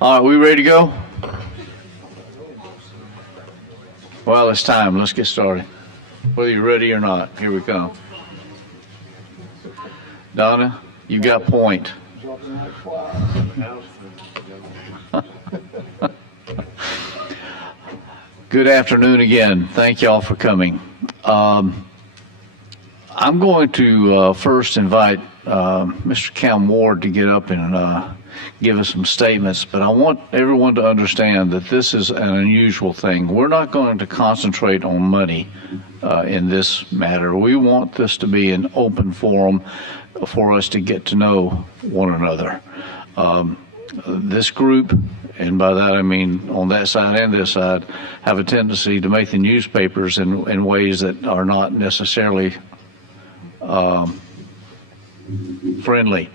All right, we ready to go? Well, it's time. Let's get started. Whether you're ready or not, here we come. Donna, you got point. Good afternoon again. Thank y'all for coming. I'm going to first invite Mr. Cam Ward to get up and give us some statements, but I want everyone to understand that this is an unusual thing. We're not going to concentrate on money in this matter. We want this to be an open forum for us to get to know one another. This group, and by that I mean on that side and this side, have a tendency to make the newspapers in ways that are not necessarily friendly.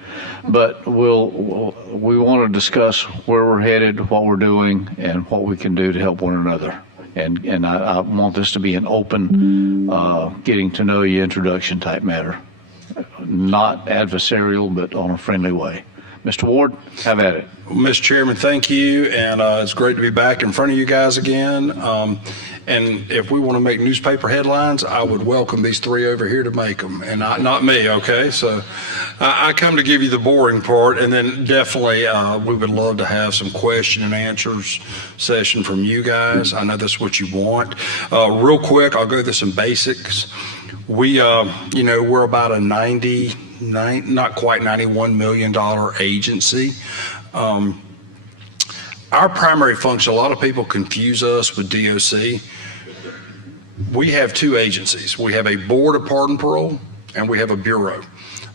But we want to discuss where we're headed, what we're doing, and what we can do to help one another. And I want this to be an open, getting to know you introduction type matter. Not adversarial, but on a friendly way. Mr. Ward, have at it. Mr. Chairman, thank you, and it's great to be back in front of you guys again. And if we want to make newspaper headlines, I would welcome these three over here to make them, and not me, okay? So I come to give you the boring part, and then definitely we would love to have some question and answers session from you guys. I know that's what you want. Real quick, I'll go through some basics. We, we're about a not quite $91 million agency. Our primary function, a lot of people confuse us with DOC. We have two agencies. We have a board of pardon parole and we have a bureau.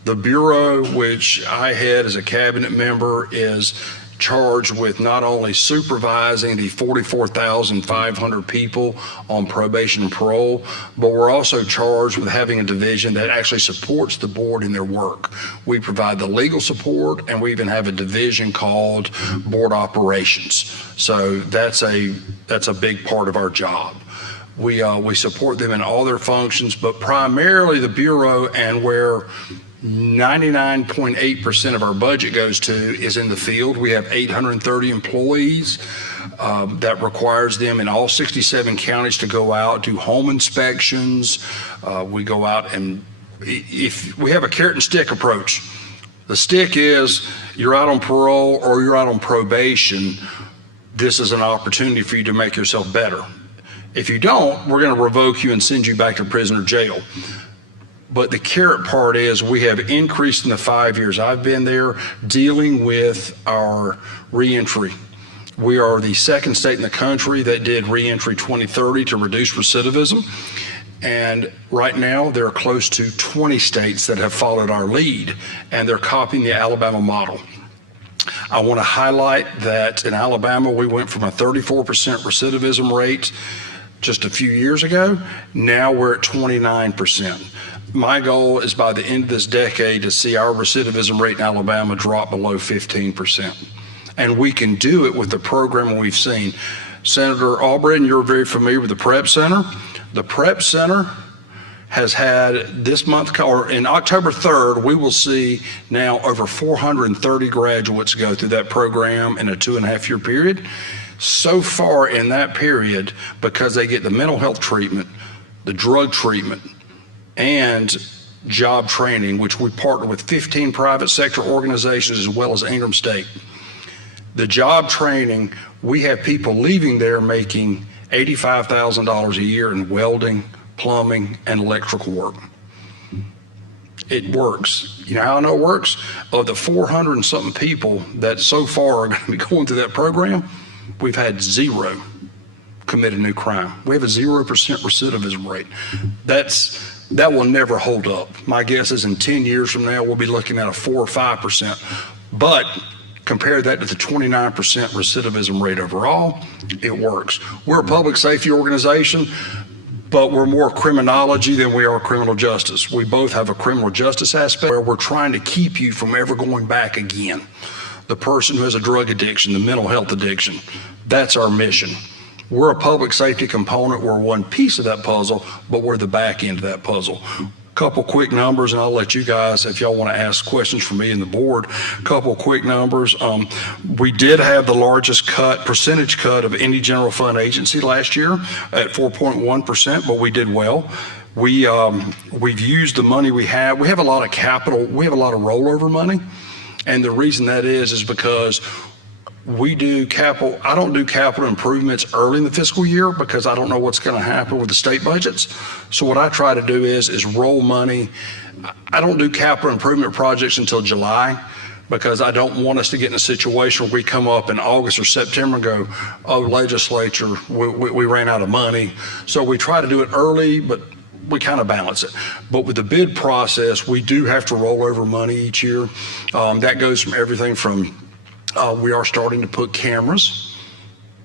The bureau, which I head as a cabinet member, is charged with not only supervising the 44,500 people on probation and parole, but we're also charged with having a division that actually supports the board in their work. We provide the legal support, and we even have a division called board operations. So that's a big part of our job. We support them in all their functions, but primarily the bureau, and where 99.8% of our budget goes to, is in the field. We have 830 employees that requires them in all 67 counties to go out, do home inspections. We go out, and if we have a carrot and stick approach. The stick is you're out on parole or you're out on probation. This is an opportunity for you to make yourself better. If you don't, we're going to revoke you and send you back to prison or jail. But the carrot part is we have increased in the 5 years I've been there dealing with our reentry. We are the second state in the country that did reentry 2030 to reduce recidivism. And right now there are close to 20 states that have followed our lead, and they're copying the Alabama model. I want to highlight that in Alabama we went from a 34% recidivism rate just a few years ago. Now we're at 29%. My goal is by the end of this decade to see our recidivism rate in Alabama drop below 15%. And we can do it with the program we've seen. Senator Albright, you're very familiar with the PrEP Center. The PrEP Center has had this month, or in October 3rd, we will see now over 430 graduates go through that program in a 2.5-year period. So far in that period, because they get the mental health treatment, the drug treatment, and job training, which we partner with 15 private sector organizations as well as Ingram State. The job training, we have people leaving there making $85,000 a year in welding, plumbing, and electrical work. It works. You know how I know it works? Of the 400 and something people that so far are going to be going through that program, we've had 0 commit a new crime. We have a 0% recidivism rate. That will never hold up. My guess is in 10 years from now, we'll be looking at a 4 or 5%. But compare that to the 29% recidivism rate overall, it works. We're a public safety organization, but we're more criminology than we are criminal justice. We both have a criminal justice aspect where we're trying to keep you from ever going back again. The person who has a drug addiction, the mental health addiction, that's our mission. We're a public safety component. We're one piece of that puzzle, but we're the back end of that puzzle. Couple quick numbers, and I'll let you guys, if y'all want to ask questions for me and the board, couple quick numbers. We did have the largest percentage cut of any general fund agency last year at 4.1%, but we did well. We've used the money we have. We have a lot of capital. We have a lot of rollover money. And the reason that is because we do capital. I don't do capital improvements early in the fiscal year because I don't know what's going to happen with the state budgets. So what I try to do is roll money. I don't do capital improvement projects until July because I don't want us to get in a situation where we come up in August or September and go, oh, legislature, we ran out of money. So we try to do it early, but we kind of balance it. But with the bid process, we do have to roll over money each year. That goes from everything from we are starting to put cameras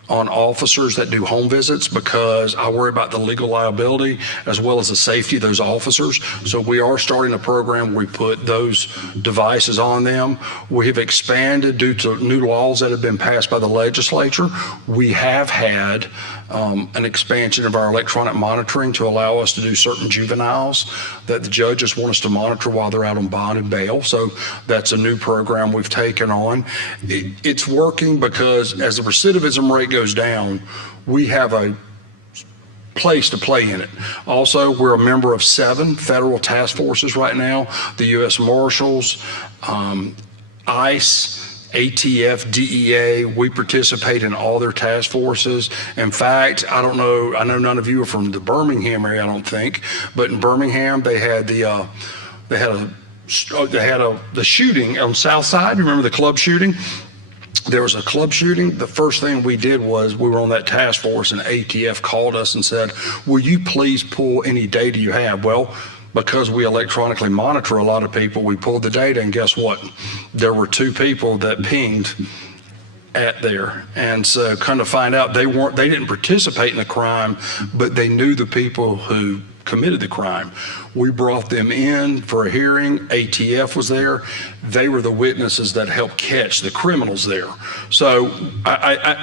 on officers that do home visits because I worry about the legal liability as well as the safety of those officers. So we are starting a program where we put those devices on them. We have expanded due to new laws that have been passed by the legislature. We have had an expansion of our electronic monitoring to allow us to do certain juveniles that the judges want us to monitor while they're out on bond and bail. So that's a new program we've taken on. It's working because as the recidivism rate goes down, we have a place to play in it. Also, we're a member of 7 federal task forces right now, the U.S. Marshals, ICE, ATF, DEA. We participate in all their task forces. In fact, I know none of you are from the Birmingham area, I don't think, but in Birmingham they had the shooting on South Side. Remember the club shooting? There was a club shooting. The first thing we did was we were on that task force and ATF called us and said, will you please pull any data you have? Well, because we electronically monitor a lot of people, we pulled the data and guess what? There were 2 people that pinged at there. And so kind of find out they didn't participate in the crime, but they knew the people who committed the crime. We brought them in for a hearing. ATF was there. They were the witnesses that helped catch the criminals there. So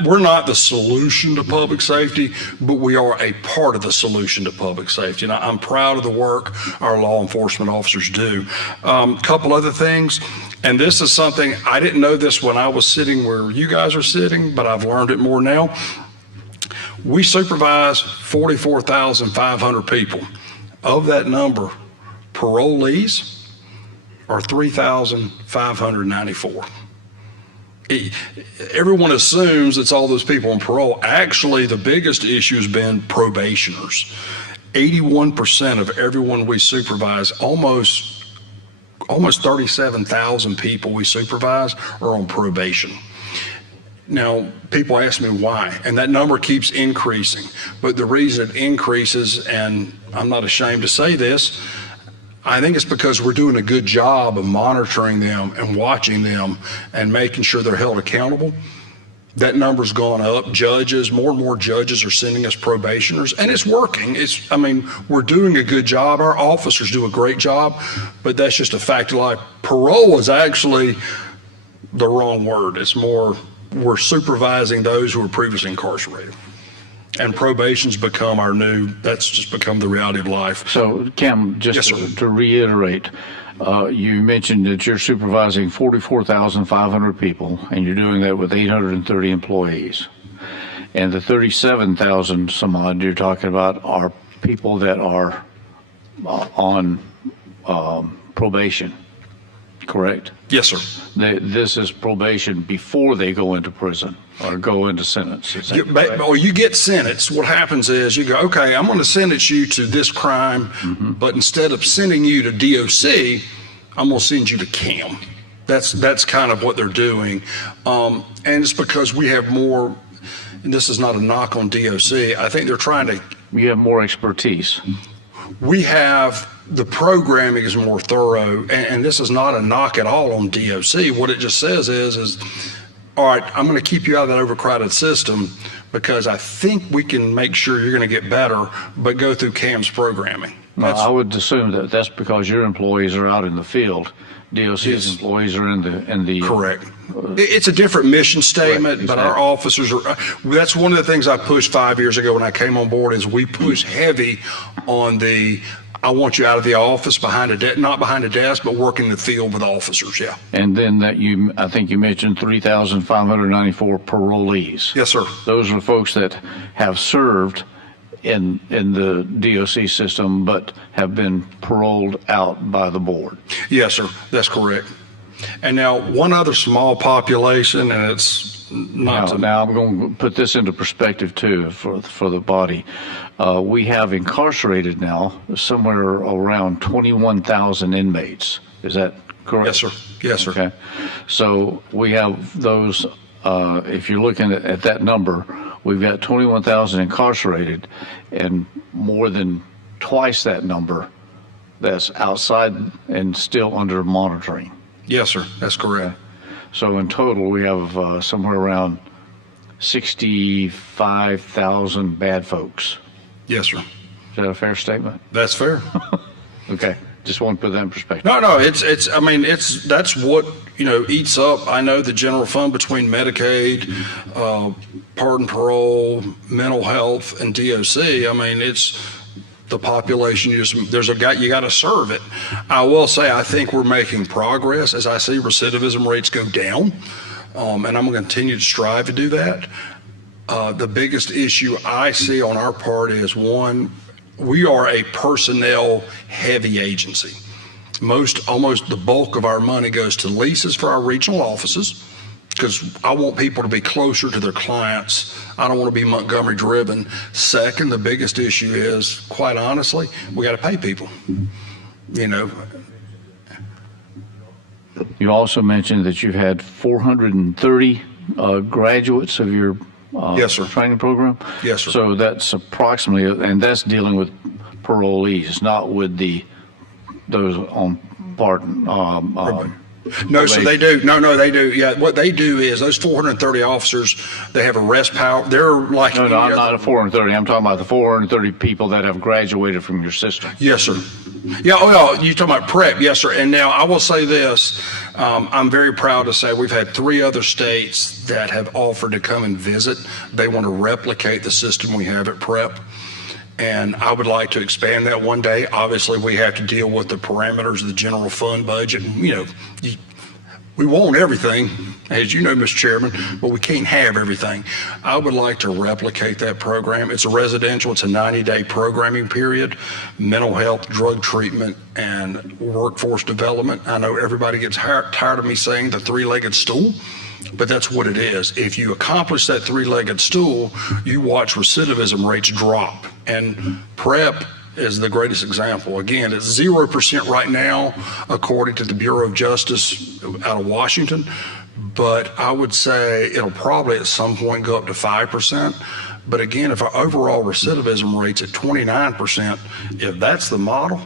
we're not the solution to public safety, but we are a part of the solution to public safety. And I'm proud of the work our law enforcement officers do. Couple other things, and this is something, I didn't know this when I was sitting where you guys are sitting, but I've learned it more now. We supervise 44,500 people. Of that number, parolees are 3,594. Everyone assumes it's all those people on parole. Actually, the biggest issue has been probationers. 81% of everyone we supervise, almost 37,000 people we supervise are on probation. Now, people ask me why, and that number keeps increasing. But the reason it increases, and I'm not ashamed to say this, I think it's because we're doing a good job of monitoring them and watching them and making sure they're held accountable. That number's gone up. Judges, more and more judges are sending us probationers, and it's working. We're doing a good job. Our officers do a great job, but that's just a fact of life. Parole is actually the wrong word. It's more, we're supervising those who were previously incarcerated. And probation's become that's just become the reality of life. So, Cam, just Yes, to reiterate, you mentioned that you're supervising 44,500 people, and you're doing that with 830 employees. And the 37,000 some odd you're talking about are people that are on probation, correct? Yes, sir. This is probation before they go into prison or go into sentence. Is that correct? Or you get sentenced. What happens is you go, okay, I'm going to sentence you to this crime, but instead of sending you to DOC, I'm going to send you to CAM. That's kind of what they're doing. And it's because we have more, and this is not a knock on DOC, I think they're trying to. You have more expertise. We have, the programming is more thorough, and this is not a knock at all on DOC. What it just says is, all right, I'm going to keep you out of that overcrowded system because I think we can make sure you're going to get better, but go through CAM's programming. I would assume that that's because your employees are out in the field. DOC's employees are in the Correct. It's a different mission statement, right, but our officers are, that's one of the things I pushed 5 years ago when I came on board is we push heavy on the I want you out of the office behind not behind a desk, but working in the field with officers, yeah. And then I think you mentioned 3,594 parolees. Yes, sir. Those are folks that have served in the DOC system, but have been paroled out by the board. Yes, sir, that's correct. And now, one other small population, and it's not Now I'm going to put this into perspective too for the body. We have incarcerated now somewhere around 21,000 inmates. Is that correct? Yes, sir. Yes, sir. Okay. So we have those, if you're looking at that number, we've got 21,000 incarcerated and more than twice that number that's outside and still under monitoring. Yes, sir, that's correct. So in total, we have somewhere around 65,000 bad folks. Yes, sir. Is that a fair statement? That's fair. Okay. Just want to put that in perspective. No, that's what, eats up, I know, the general fund between Medicaid, pardon, parole, mental health, and DOC. It's the population. You got to serve it. I will say, I think we're making progress as I see recidivism rates go down, and I'm going to continue to strive to do that. The biggest issue I see on our part is, one, we are a personnel-heavy agency. Almost the bulk of our money goes to leases for our regional offices, because I want people to be closer to their clients. I don't want to be Montgomery driven. Second, the biggest issue is, quite honestly, we got to pay people. You also mentioned that you've had 430 graduates of your Yes, sir. training program? Yes, sir. So that's approximately, and that's dealing with parolees, not with those on pardon. No, so they do. No, they do. Yeah, what they do is those 430 officers, they have arrest power. They're like. No, I'm not at 430. I'm talking about the 430 people that have graduated from your system. Yes, sir. Yeah, you're talking about prep. Yes, sir. And now I will say this. I'm very proud to say we've had 3 other states that have offered to come and visit. They want to replicate the system we have at prep. And I would like to expand that one day. Obviously, we have to deal with the parameters of the general fund budget. We want everything, as you know, Mr. Chairman, but we can't have everything. I would like to replicate that program. It's a residential, it's a 90-day programming period, mental health, drug treatment, and workforce development. I know everybody gets tired of me saying the 3-legged stool, but that's what it is. If you accomplish that 3-legged stool, you watch recidivism rates drop. And PrEP is the greatest example. Again, it's 0% right now, according to the Bureau of Justice out of Washington. But I would say it'll probably at some point go up to 5%. But again, if our overall recidivism rate's at 29%, if that's the model,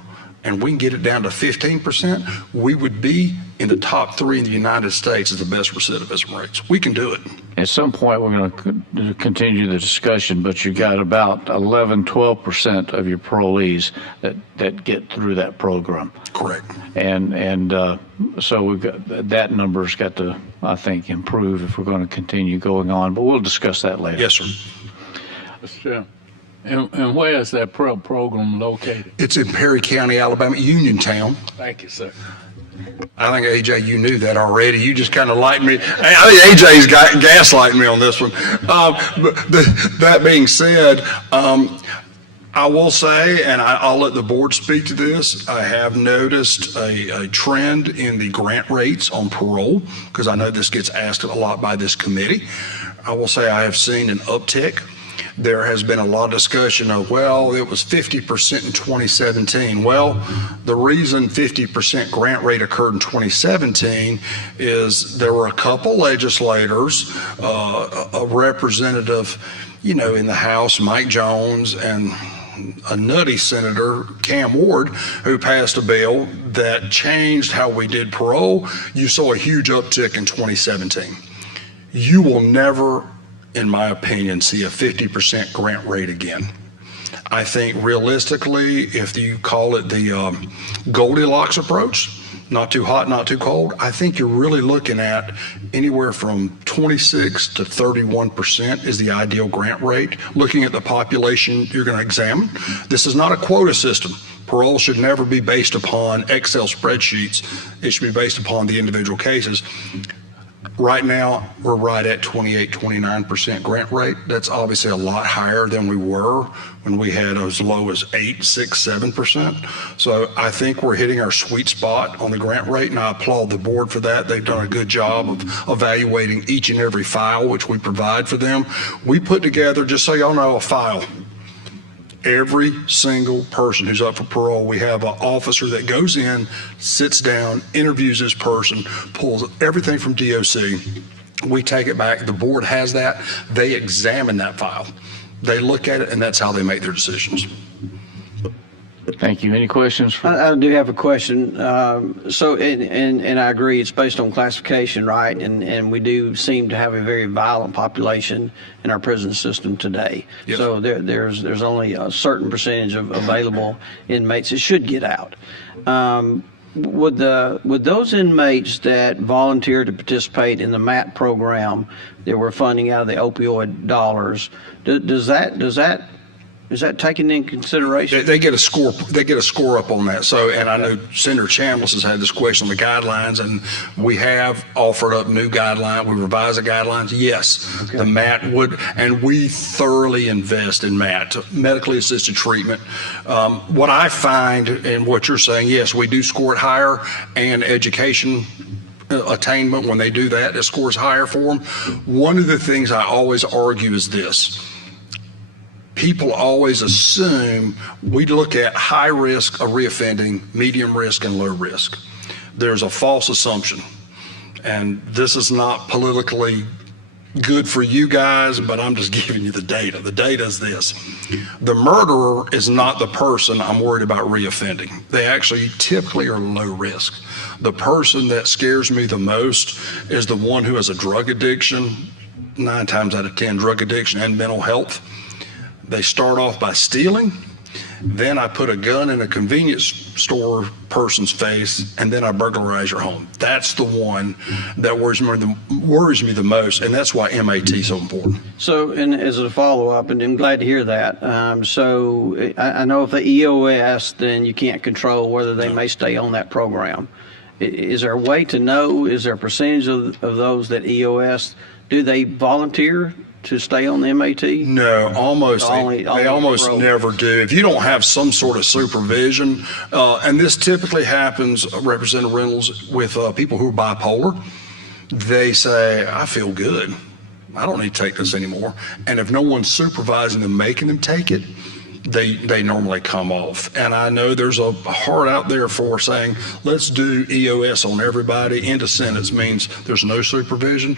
and we can get it down to 15%, we would be in the top 3 in the United States as the best recidivism rates. We can do it. At some point, we're going to continue the discussion, but you got about 11-12% of your parolees that get through that program. Correct. And so we've got that number's got to, I think, improve if we're going to continue going on. But we'll discuss that later. Yes, sir. Mr. Chairman. And where is that PrEP program located? It's in Perry County, Alabama, Uniontown. Thank you, sir. I think, AJ, you knew that already. You just kind of liked me. I think AJ's gaslighting me on this one. That being said, I will say, and I'll let the board speak to this, I have noticed a trend in the grant rates on parole, because I know this gets asked a lot by this committee. I will say I have seen an uptick. There has been a lot of discussion of, well, it was 50% in 2017. Well, the reason 50% grant rate occurred in 2017 is there were a couple legislators, a representative, in the House, Mike Jones, and a nutty senator, Cam Ward, who passed a bill that changed how we did parole. You saw a huge uptick in 2017. You will never, in my opinion, see a 50% grant rate again. I think realistically, if you call it the Goldilocks approach, not too hot, not too cold, I think you're really looking at anywhere from 26 to 31% is the ideal grant rate. Looking at the population you're going to examine, this is not a quota system. Parole should never be based upon Excel spreadsheets. It should be based upon the individual cases. Right now, we're right at 28, 29% grant rate. That's obviously a lot higher than we were when we had as low as 8, 6, 7%. So I think we're hitting our sweet spot on the grant rate, and I applaud the board for that. They've done a good job of evaluating each and every file which we provide for them. We put together, just so y'all know, a file. Every single person who's up for parole, we have an officer that goes in, sits down, interviews this person, pulls everything from DOC. We take it back. The board has that. They examine that file. They look at it, and that's how they make their decisions. Thank you. Any questions? I do have a question. And I agree, it's based on classification, right? And we do seem to have a very violent population in our prison system today. Yes. So there's only a certain percentage of available inmates that should get out. Would those inmates that volunteer to participate in the MAT program that we're funding out of the opioid dollars, is that taken into consideration? They get a score. They get a score up on that. So, and I know Senator Chambliss has had this question on the guidelines, and we have offered up new guidelines. We revised the guidelines. Yes, Okay. The MAT would, and we thoroughly invest in MAT, medically assisted treatment. What I find, and what you're saying, yes, we do score it higher, and education attainment, when they do that, it scores higher for them. One of the things I always argue is this. People always assume we look at high risk of reoffending, medium risk, and low risk. There's a false assumption. And this is not politically good for you guys, but I'm just giving you the data. The data is this. The murderer is not the person I'm worried about reoffending. They actually typically are low risk. The person that scares me the most is the one who has a drug addiction, 9 times out of 10 drug addiction and mental health. They start off by stealing, then I put a gun in a convenience store person's face, and then I burglarize your home. That's the one that worries me the most, and that's why MAT is so important. So, and as a follow-up, and I'm glad to hear that. So I know if the EOS, then you can't control whether they may stay on that program. Is there a way to know, is there a percentage of those that EOS, do they volunteer to stay on the MAT? No, almost. Only They almost parole. never do. If you don't have some sort of supervision, and this typically happens, Representative Reynolds, with people who are bipolar, they say, I feel good. I don't need to take this anymore. And if no one's supervising them, making them take it, they normally come off. And I know there's a heart out there for saying, let's do EOS on everybody. End of sentence means there's no supervision.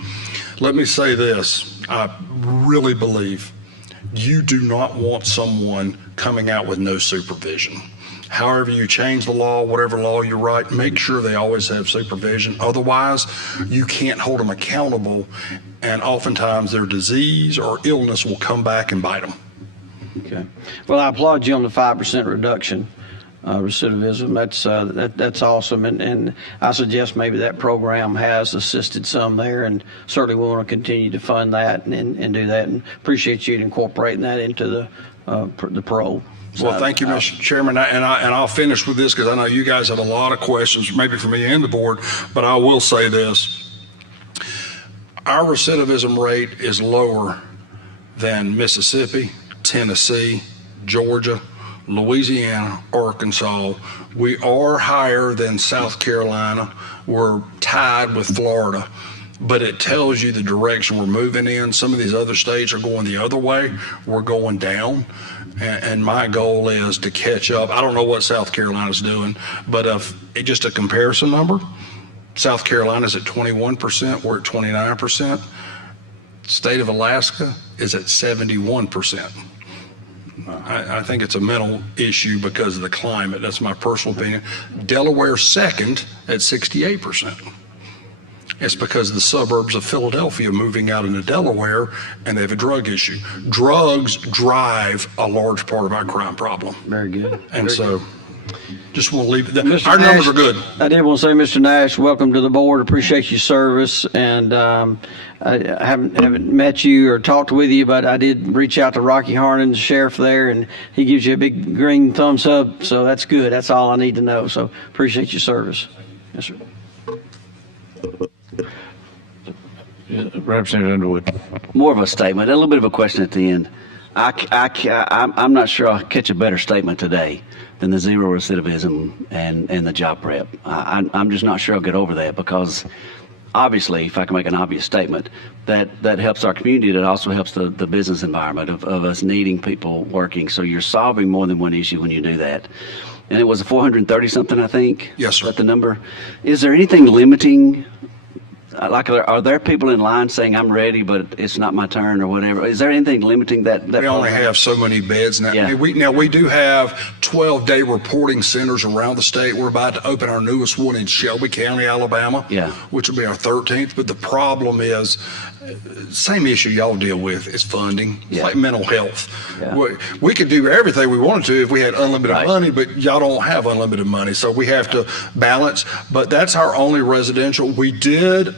Let me say this. I really believe you do not want someone coming out with no supervision. However you change the law, whatever law you write, make sure they always have supervision. Otherwise, you can't hold them accountable, and oftentimes their disease or illness will come back and bite them. Okay. Well, I applaud you on the 5% reduction, recidivism. That's awesome. And I suggest maybe that program has assisted some there, and certainly we want to continue to fund that and do that. And appreciate you incorporating that into the parole. Well, thank you, Mr. Chairman. And I'll finish with this because I know you guys have a lot of questions, maybe for me and the board, but I will say this. Our recidivism rate is lower than Mississippi, Tennessee, Georgia, Louisiana, Arkansas. We are higher than South Carolina. We're tied with Florida, but it tells you the direction we're moving in. Some of these other states are going the other way. We're going down. And my goal is to catch up. I don't know what South Carolina's doing, but just a comparison number, South Carolina's at 21%, we're at 29%. State of Alaska is at 71%. I think it's a mental issue because of the climate. That's my personal opinion. Delaware's second at 68%. It's because of the suburbs of Philadelphia moving out into Delaware, and they have a drug issue. Drugs drive a large part of our crime problem. Very good. And Very so good. Just want to leave it there. Mr. Our numbers Nash, are good. I did want to say, Mr. Nash, welcome to the board. Appreciate your service. And I haven't met you or talked with you, but I did reach out to Rocky Harnan, the sheriff there, and he gives you a big green thumbs up. So that's good. That's all I need to know. So appreciate your service. Yes, sir. Representative Underwood. More of a statement, a little bit of a question at the end. I'm not sure I'll catch a better statement today than the zero recidivism and the job prep. I'm just not sure I'll get over that, because obviously, if I can make an obvious statement, that helps our community. That also helps the business environment of us needing people working. So you're solving more than one issue when you do that. And it was a 430 something, I think. Yes, sir. Is that the number? Is there anything limiting? Like, are there people in line saying, I'm ready, but it's not my turn or whatever? Is there anything limiting that? We only have so many beds now. Yeah. We do have 12-day reporting centers around the state. We're about to open our newest one in Shelby County, Alabama, Yeah. which will be our 13th. But the problem is, same issue y'all deal with is funding. It's Yeah. like mental health. Yeah. We could do everything we wanted to if we had unlimited Right. money, but y'all don't have unlimited money. So we have to balance. But that's our only residential.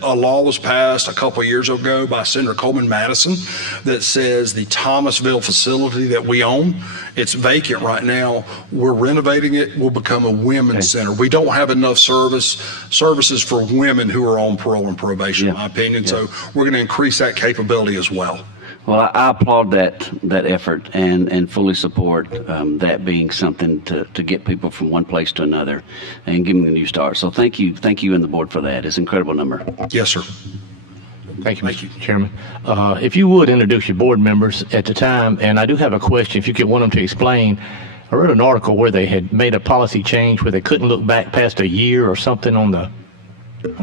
A law was passed a couple of years ago by Senator Coleman Madison that says the Thomasville facility that we own, it's vacant right now. We're renovating it. Will become a women's center. We don't have enough services for women who are on parole and probation, in my opinion. Yeah. So we're going to increase that capability as well. Well, I applaud that effort and fully support that being something to get people from one place to another and give them a new start. So thank you and the board for that. It's an incredible number. Yes, sir. Thank you, Thank Mr. Chairman. If you would introduce your board members at the time, and I do have a question, if you could want them to explain. I read an article where they had made a policy change where they couldn't look back past a year or something on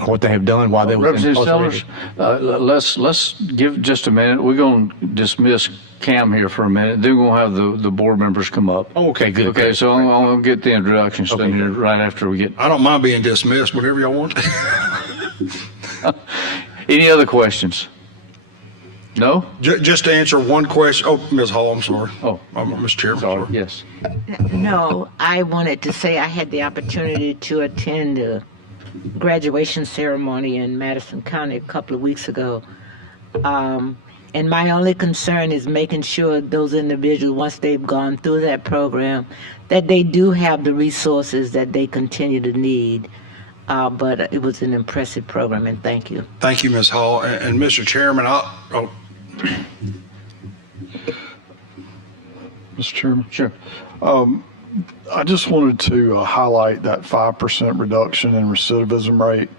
what they have done while they were Representative Sellers, let's give just a minute. We're going to dismiss Cam here for a minute. Then we're going to have the board members come up. Oh, okay, good. Okay, so I'm going to get the introductions done here right after we get. I don't mind being dismissed, whatever y'all want. Any other questions? No? Just to answer one question. Oh, Ms. Hall, I'm sorry. Oh, Mr. Chairman. sorry. Yes. No, I wanted to say I had the opportunity to attend the graduation ceremony in Madison County a couple of weeks ago. And my only concern is making sure those individuals, once they've gone through that program, that they do have the resources that they continue to need. But it was an impressive program, and thank you. Thank you, Ms. Hall. And Mr. Chairman, Mr. Chairman? Sure. I just wanted to highlight that 5% reduction in recidivism rate.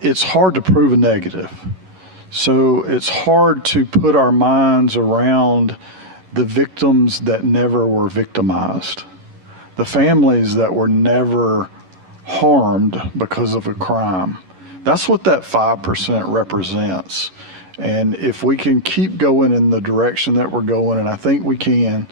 It's hard to prove a negative. So it's hard to put our minds around the victims that never were victimized, the families that were never harmed because of a crime. That's what that 5% represents. And if we can keep going in the direction that we're going, and I think we can,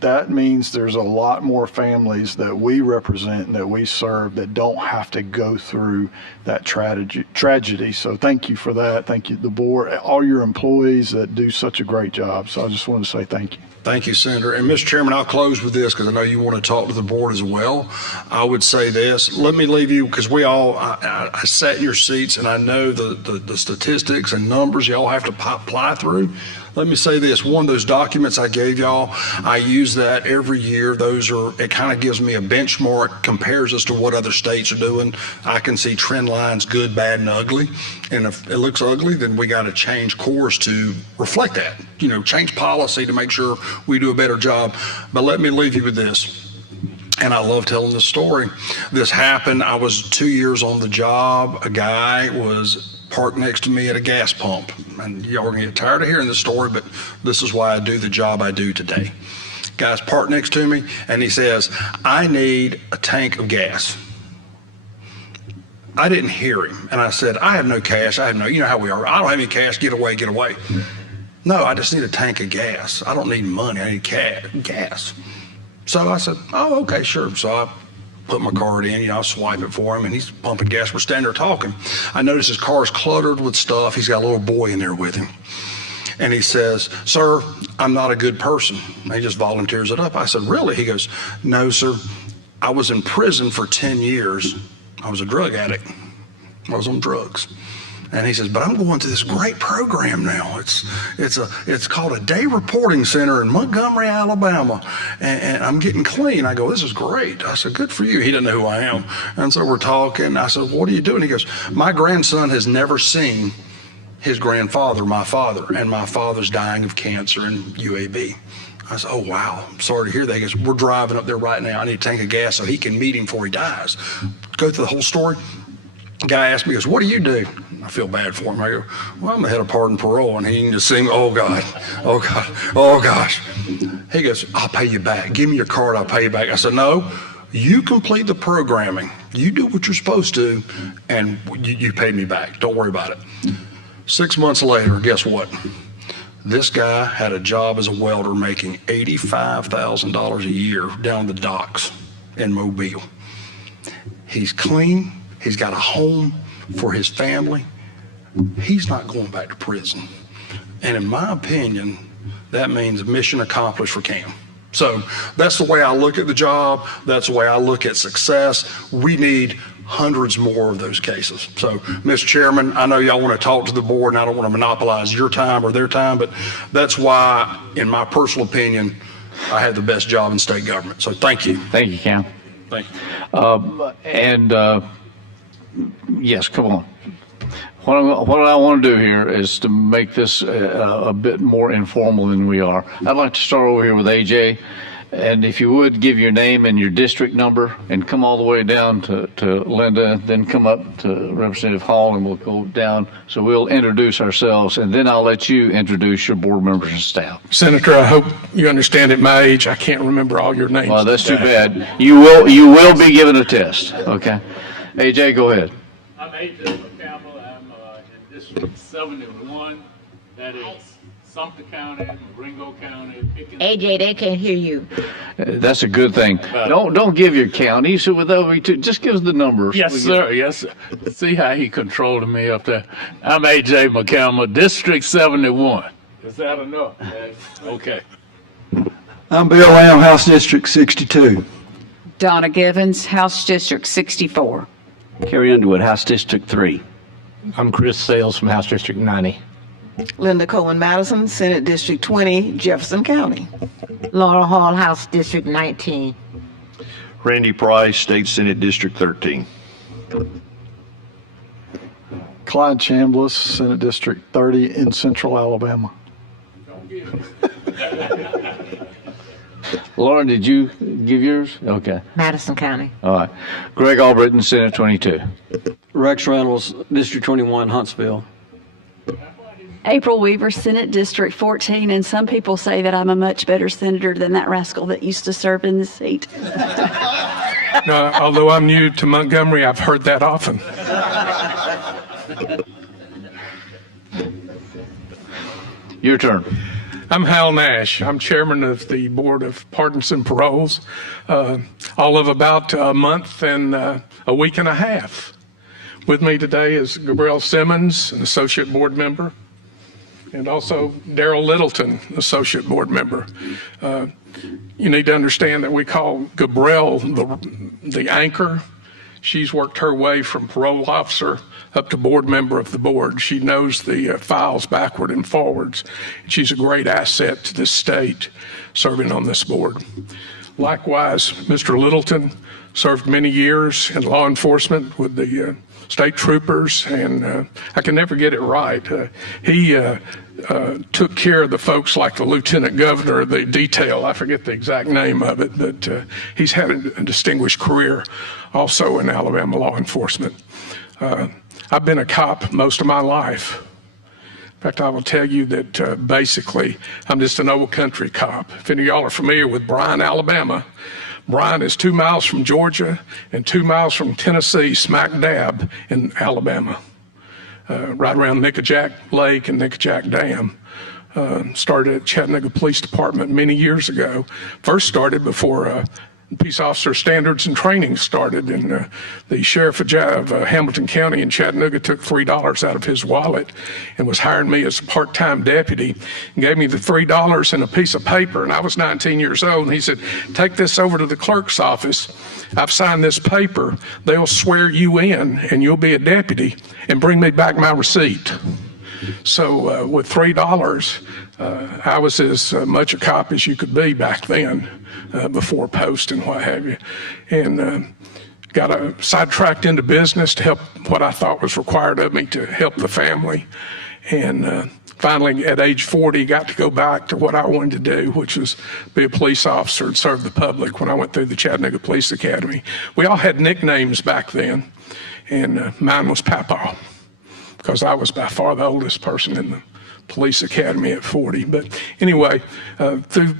that means there's a lot more families that we represent and that we serve that don't have to go through that tragedy. So thank you for that. Thank you, the board, all your employees that do such a great job. So I just want to say thank you. Thank you, Senator. And Mr. Chairman, I'll close with this because I know you want to talk to the board as well. I would say this. Let me leave you, because I sat in your seats and I know the statistics and numbers y'all have to apply through. Let me say this. One of those documents I gave y'all, I use that every year. It kind of gives me a benchmark, compares us to what other states are doing. I can see trend lines, good, bad, and ugly. And if it looks ugly, then we got to change course to reflect that. Change policy to make sure we do a better job. But let me leave you with this. And I love telling this story. This happened. I was 2 years on the job. A guy was parked next to me at a gas pump. And y'all are going to get tired of hearing this story, but this is why I do the job I do today. Guy's parked next to me, and he says, I need a tank of gas. I didn't hear him. And I said, I have no cash. You know how we are. I don't have any cash. Get away, get away. No, I just need a tank of gas. I don't need money. I need gas. So I said, oh, okay, sure. So I put my card in, I swipe it for him, and he's pumping gas. We're standing there talking. I notice his car is cluttered with stuff. He's got a little boy in there with him. and he says, "Sir, I'm not a good person." And he just volunteers it up. I said, "Really?" He goes, "No, sir. I was in prison for 10 years. I was a drug addict. I was on drugs." And he says, "But I'm going to this great program now. It's called a day reporting center in Montgomery, Alabama, and I'm getting clean." I go, "This is great." I said, "Good for you." He doesn't know who I am. And so we're talking. I said, "What are you doing?" He goes, "My grandson has never seen his grandfather, my father, and my father's dying of cancer in UAB." I said, "Oh, wow. I'm sorry to hear that." He goes, "We're driving up there right now. I need a tank of gas so he can meet him before he dies." Go through the whole story. The guy asked me, he goes, "What do you do?" I feel bad for him. I go, "Well, I'm the head of pardon parole." And he can just see me, "Oh, God, oh, God, oh, gosh." He goes, "I'll pay you back. Give me your card, I'll pay you back." I said, "No, you complete the programming. You do what you're supposed to, and you pay me back. Don't worry about it." 6 months later, guess what? This guy had a job as a welder making $85,000 a year down the docks in Mobile. He's clean. He's got a home for his family. He's not going back to prison. And in my opinion, that means mission accomplished for Cam. So that's the way I look at the job. That's the way I look at success. We need hundreds more of those cases. So, Mr. Chairman, I know y'all want to talk to the board, and I don't want to monopolize your time or their time, but that's why, in my personal opinion, I have the best job in state government. So thank you. Thank you, Cam. Thank you. Yes, come on. What I want to do here is to make this a bit more informal than we are. I'd like to start over here with AJ, and if you would, give your name and your district number, and come all the way down to Linda, then come up to Representative Hall, and we'll go down. So we'll introduce ourselves, and then I'll let you introduce your board members and staff. Senator, I hope you understand at my age, I can't remember all your names. Well, that's too bad. You will be given a test, okay? AJ, go ahead. I'm AJ McCampbell. I'm in District 71. That is Sumter County, Marengo County, Pickens. AJ, they can't hear you. That's a good thing. Don't give your county. So with over2, just give us the numbers. Yes, sir. Yes, sir. See how he controlled me up there. I'm AJ McCampbell, District 71. Is that enough? Okay. I'm Bill Lamb, House District 62. Donna Givens, House District 64. Carrie Underwood, House District 3. I'm Chris Sales from House District 90. Linda Cohen Madison, Senate District 20, Jefferson County. Laura Hall, House District 19. Randy Price, State Senate District 13. Clyde Chambliss, Senate District 30 in Central Alabama. Lauren, did you give yours? Okay. Madison County. All right. Greg Albritton, Senate 22. Rex Reynolds, District 21, Huntsville. April Weaver, Senate District 14, and some people say that I'm a much better senator than that rascal that used to serve in the seat. No, although I'm new to Montgomery, I've heard that often. Your turn. I'm Hal Nash. I'm chairman of the Board of Pardons and Paroles. All of about a month and a week and a half. With me today is Gabrielle Simmons, an associate board member, and also Daryl Littleton, associate board member. You need to understand that we call Gabrielle the anchor. She's worked her way from parole officer up to board member of the board. She knows the files backward and forwards. She's a great asset to this state serving on this board. Likewise, Mr. Littleton served many years in law enforcement with the state troopers, and I can never get it right. He took care of the folks like the lieutenant governor, the detail, I forget the exact name of it, but he's had a distinguished career also in Alabama law enforcement. I've been a cop most of my life. In fact, I will tell you that basically I'm just an old country cop. If any of y'all are familiar with Bryan, Alabama, Bryan is 2 miles from Georgia and 2 miles from Tennessee, smack dab in Alabama, right around Nickajack Lake and Nickajack Dam. Started at Chattanooga Police Department many years ago. First started before peace officer standards and training started, and the sheriff of Hamilton County in Chattanooga took $3 out of his wallet and was hiring me as a part-time deputy, and gave me the $3 and a piece of paper, and I was 19 years old, and he said, take this over to the clerk's office. I've signed this paper. They'll swear you in, and you'll be a deputy, and bring me back my receipt. So with $3, I was as much a cop as you could be back then, before post and what have you. And got sidetracked into business to help what I thought was required of me to help the family. And finally, at age 40, got to go back to what I wanted to do, which was be a police officer and serve the public when I went through the Chattanooga Police Academy. We all had nicknames back then, and mine was Papa, because I was by far the oldest person in the police academy at 40. But anyway, through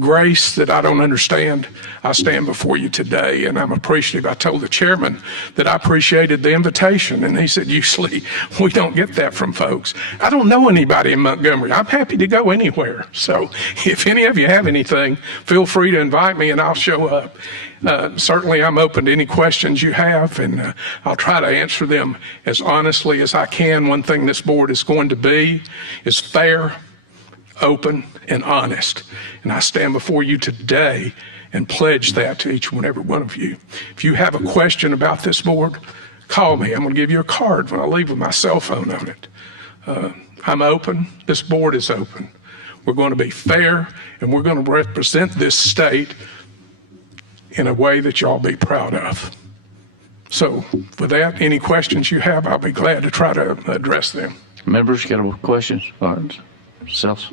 grace that I don't understand, I stand before you today, and I'm appreciative. I told the chairman that I appreciated the invitation, and he said, usually we don't get that from folks. I don't know anybody in Montgomery. I'm happy to go anywhere. So if any of you have anything, feel free to invite me and I'll show up. Certainly I'm open to any questions you have, and I'll try to answer them as honestly as I can. One thing this board is going to be is fair, open, and honest. And I stand before you today and pledge that to each and every one of you. If you have a question about this board, call me. I'm going to give you a card when I leave with my cell phone on it. I'm open. This board is open. We're going to be fair, and we're going to represent this state in a way that y'all be proud of. So with that, any questions you have, I'll be glad to try to address them. Members, got questions? Self?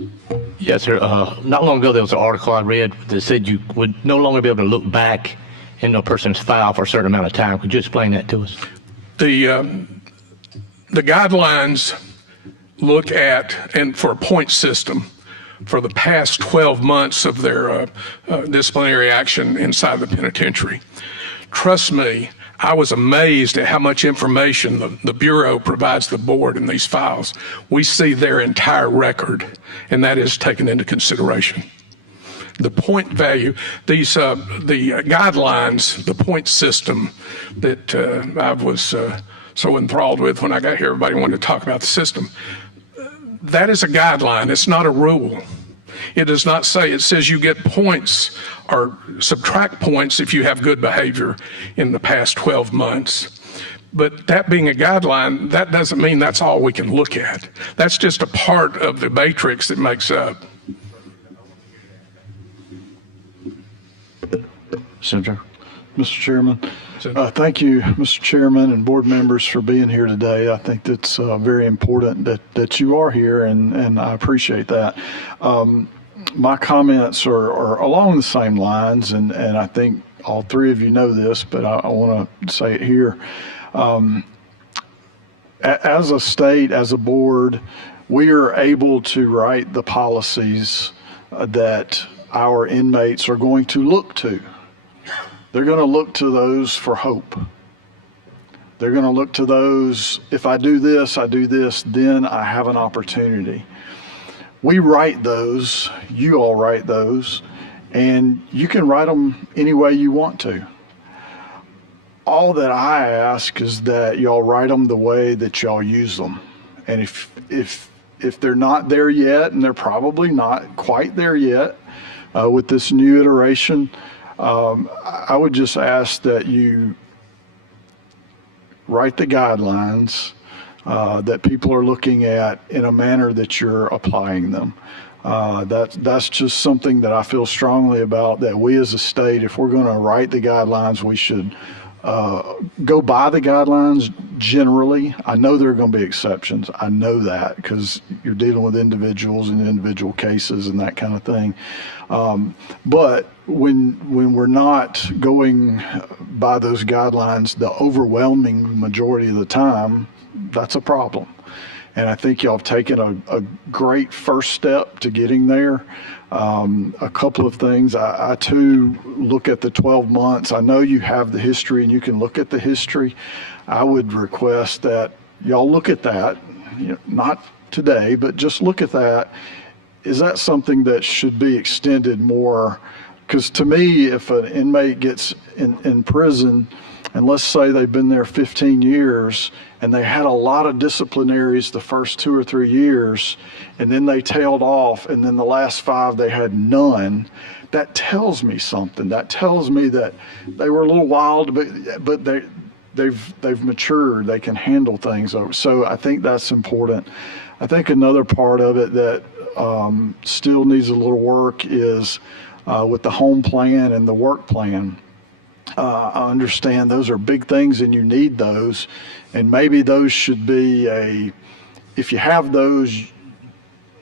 Yes, sir. Not long ago, there was an article I read that said you would no longer be able to look back in a person's file for a certain amount of time. Could you explain that to us? The guidelines look at, and for a point system, for the past 12 months of their disciplinary action inside the penitentiary. Trust me, I was amazed at how much information the Bureau provides the board in these files. We see their entire record, and that is taken into consideration. The point value, the guidelines, the point system that I was so enthralled with when I got here, everybody wanted to talk about the system. That is a guideline. It's not a rule. It does not say, it says you get points or subtract points if you have good behavior in the past 12 months. But that being a guideline, that doesn't mean that's all we can look at. That's just a part of the matrix that makes up. Senator? Mr. Chairman. Thank you, Mr. Chairman and board members, for being here today. I think that's very important that you are here, and I appreciate that. My comments are along the same lines, and I think all three of you know this, but I want to say it here. As a state, as a board, we are able to write the policies that our inmates are going to look to. They're going to look to those for hope. They're going to look to those, if I do this, then I have an opportunity. We write those, you all write those, and you can write them any way you want to. All that I ask is that y'all write them the way that y'all use them. And if they're not there yet, and they're probably not quite there yet with this new iteration, I would just ask that you write the guidelines that people are looking at in a manner that you're applying them. That's just something that I feel strongly about, that we as a state, if we're going to write the guidelines, we should go by the guidelines generally. I know there are going to be exceptions. I know that because you're dealing with individuals and individual cases and that kind of thing. But when we're not going by those guidelines the overwhelming majority of the time, that's a problem. And I think y'all have taken a great first step to getting there. A couple of things. I too look at the 12 months. I know you have the history and you can look at the history. I would request that y'all look at that, not today, but just look at that. Is that something that should be extended more Because to me, if an inmate gets in prison, and let's say they've been there 15 years, and they had a lot of disciplinaries the first 2 or 3 years, and then they tailed off, and then the last 5 they had none, that tells me something. That tells me that they were a little wild, but they've matured. They can handle things. So I think that's important. I think another part of it that still needs a little work is with the home plan and the work plan. I understand those are big things and you need those, and maybe those should be if you have those,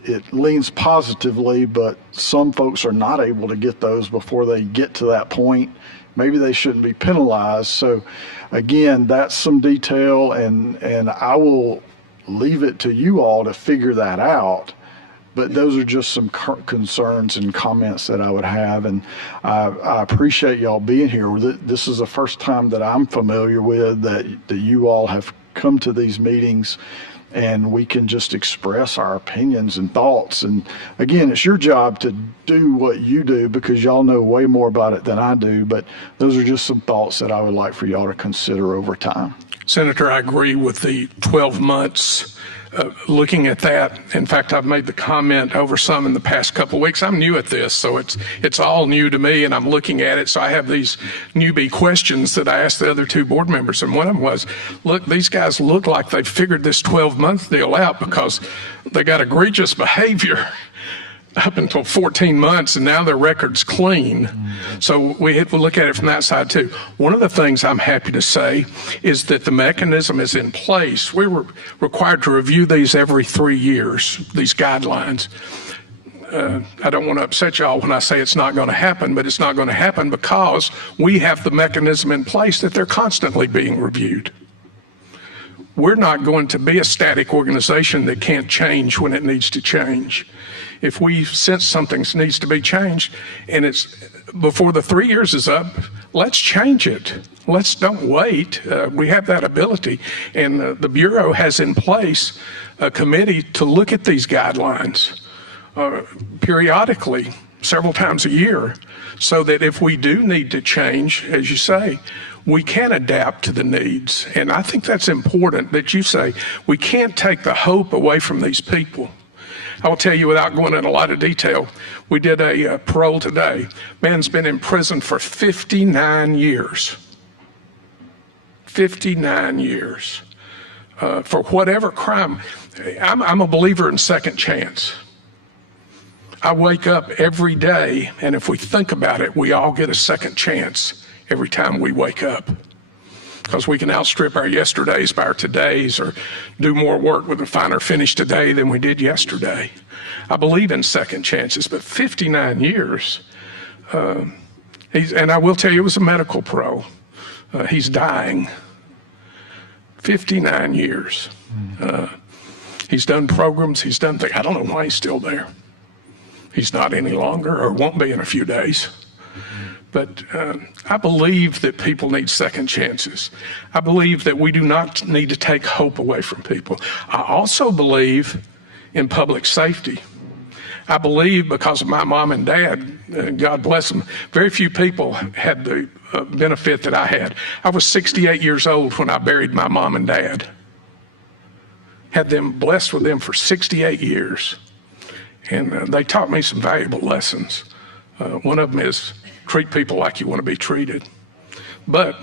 it leans positively, but some folks are not able to get those before they get to that point. Maybe they shouldn't be penalized. So again, that's some detail, and I will leave it to you all to figure that out. But those are just some concerns and comments that I would have, and I appreciate y'all being here. This is the first time that I'm familiar with that you all have come to these meetings, and we can just express our opinions and thoughts. And again, it's your job to do what you do because y'all know way more about it than I do, but those are just some thoughts that I would like for y'all to consider over time. Senator, I agree with the 12 months. Looking at that, in fact, I've made the comment over some in the past couple of weeks. I'm new at this, so it's all new to me, and I'm looking at it. So I have these newbie questions that I asked the other 2 board members, and one of them was, look, these guys look like they've figured this 12-month deal out because they got egregious behavior up until 14 months, and now their record's clean. So we have to look at it from that side too. One of the things I'm happy to say is that the mechanism is in place. We were required to review these every 3 years, these guidelines. I don't want to upset y'all when I say it's not going to happen, but it's not going to happen because we have the mechanism in place that they're constantly being reviewed. We're not going to be a static organization that can't change when it needs to change. If we sense something needs to be changed and it's before the 3 years is up, let's change it. Don't wait. We have that ability. And the Bureau has in place a committee to look at these guidelines periodically, several times a year, so that if we do need to change, as you say, we can adapt to the needs. And I think that's important that you say we can't take the hope away from these people. I will tell you without going into a lot of detail, we did a parole today. Man's been in prison for 59 years. 59 years. For whatever crime. I'm a believer in second chance. I wake up every day, and if we think about it, we all get a second chance every time we wake up. Because we can outstrip our yesterdays by our todays or do more work with a finer finish today than we did yesterday. I believe in second chances, but 59 years, and I will tell you it was a medical parole. He's dying. 59 years. He's done programs, he's done things. I don't know why he's still there. He's not any longer or won't be in a few days. But I believe that people need second chances. I believe that we do not need to take hope away from people. I also believe in public safety. I believe because of my mom and dad, God bless them, very few people had the benefit that I had. I was 68 years old when I buried my mom and dad. Had them blessed with them for 68 years. And they taught me some valuable lessons. One of them is treat people like you want to be treated. But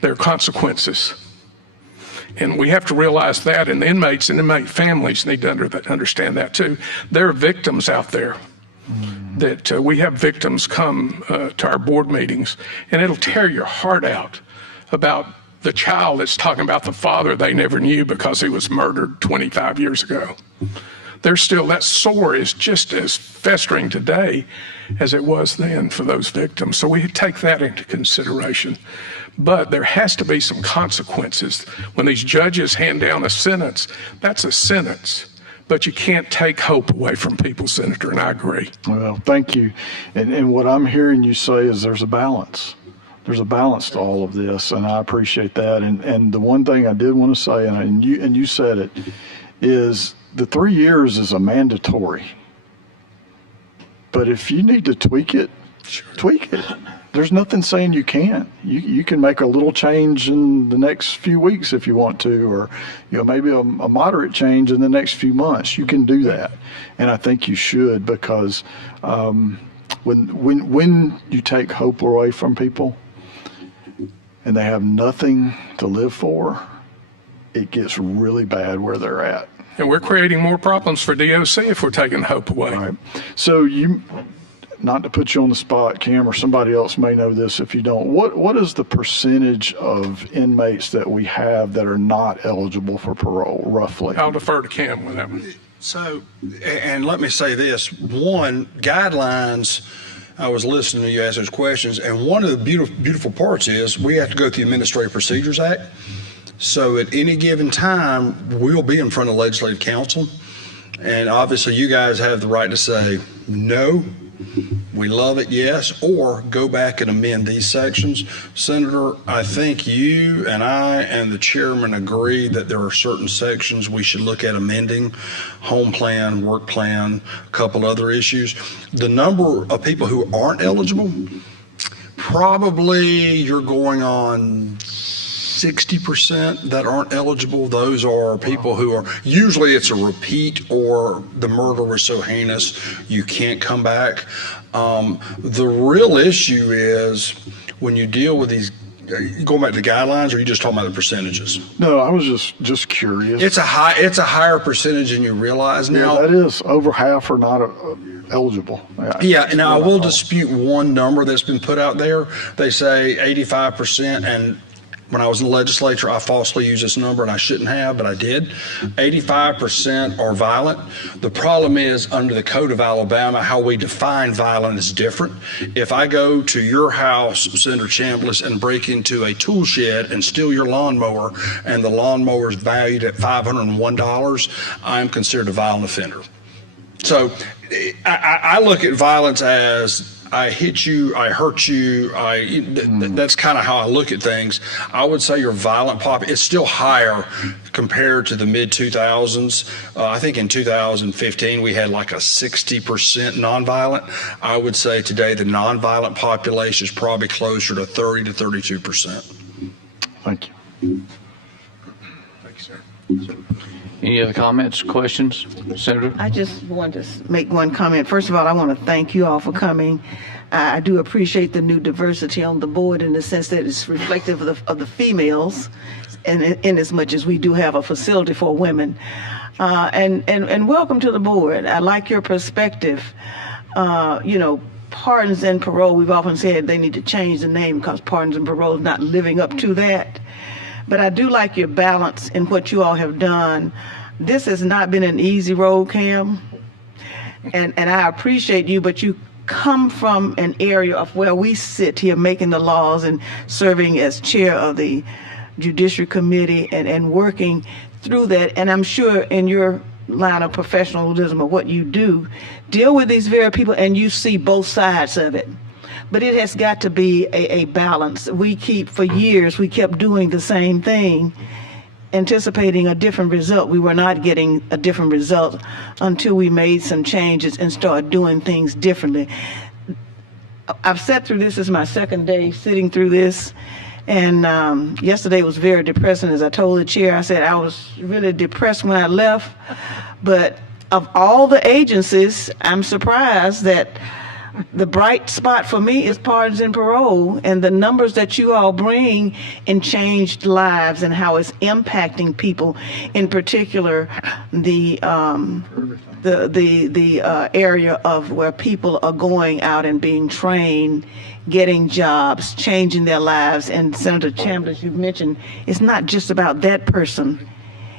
there are consequences. And we have to realize that, and the inmates and inmate families need to understand that too. There are victims out there that we have victims come to our board meetings, and it'll tear your heart out about the child that's talking about the father they never knew because he was murdered 25 years ago. There's still, that sore is just as festering today as it was then for those victims. So we take that into consideration. But there has to be some consequences. When these judges hand down a sentence, that's a sentence. But you can't take hope away from people, Senator, and I agree. Well, thank you. And what I'm hearing you say is there's a balance. There's a balance to all of this, and I appreciate that. And the one thing I did want to say, and you said it, is the 3 years is a mandatory. But if you need to tweak it, tweak it. There's nothing saying you can't. You can make a little change in the next few weeks if you want to, or maybe a moderate change in the next few months. You can do that, and I think you should, because when you take hope away from people and they have nothing to live for, it gets really bad where they're at. And we're creating more problems for DOC if we're taking hope away. All right. So not to put you on the spot, Cam, or somebody else may know this if you don't, what is the percentage of inmates that we have that are not eligible for parole, roughly? I'll defer to Cam with that one. So, and let me say this, one, guidelines, I was listening to you ask those questions, and one of the beautiful parts is we have to go through the Administrative Procedures Act. So at any given time, we'll be in front of Legislative Council, and obviously you guys have the right to say, no, we love it, yes, or go back and amend these sections. Senator, I think you and I and the chairman agree that there are certain sections we should look at amending, home plan, work plan, a couple other issues. The number of people who aren't eligible, probably you're going on 60% that aren't eligible. Those are people who are, usually it's a repeat or the murder was so heinous you can't come back. The real issue is when you deal with these, going back to the guidelines, or are you just talking about the percentages? No, I was just curious. It's a higher percentage than you realize now. Yeah, that is. Over half are not eligible. Yeah, now I will dispute one number that's been put out there. They say 85%, and when I was in the legislature, I falsely used this number, and I shouldn't have, but I did. 85% are violent. The problem is, under the Code of Alabama, how we define violent is different. If I go to your house, Senator Chambliss, and break into a tool shed and steal your lawnmower, and the lawnmower is valued at $501, I'm considered a violent offender. So I look at violence as I hit you, I hurt you, that's kind of how I look at things. I would say your violent pop, it's still higher compared to the mid-2000s. I think in 2015 we had like a 60% nonviolent. I would say today the nonviolent population is probably closer to 30 to 32%. Thank you. Thank you, sir. Any other comments, questions, Senator? I just want to make one comment. First of all, I want to thank you all for coming. I do appreciate the new diversity on the board in the sense that it's reflective of the females, and in as much as we do have a facility for women. And welcome to the board. I like your perspective. Pardons and parole, we've often said they need to change the name because pardons and parole is not living up to that. But I do like your balance in what you all have done. This has not been an easy road, Cam, and I appreciate you, but you come from an area of where we sit here making the laws and serving as chair of the Judiciary Committee and working through that. And I'm sure in your line of professionalism of what you do, deal with these very people and you see both sides of it. But it has got to be a balance. For years, we kept doing the same thing, anticipating a different result. We were not getting a different result until we made some changes and started doing things differently. I've sat through this. This is my second day sitting through this. And yesterday was very depressing. As I told the chair, I said I was really depressed when I left. But of all the agencies, I'm surprised that the bright spot for me is pardons and parole, and the numbers that you all bring in changed lives and how it's impacting people, in particular the area of where people are going out and being trained, getting jobs, changing their lives. And Senator Chambliss, you've mentioned it's not just about that person.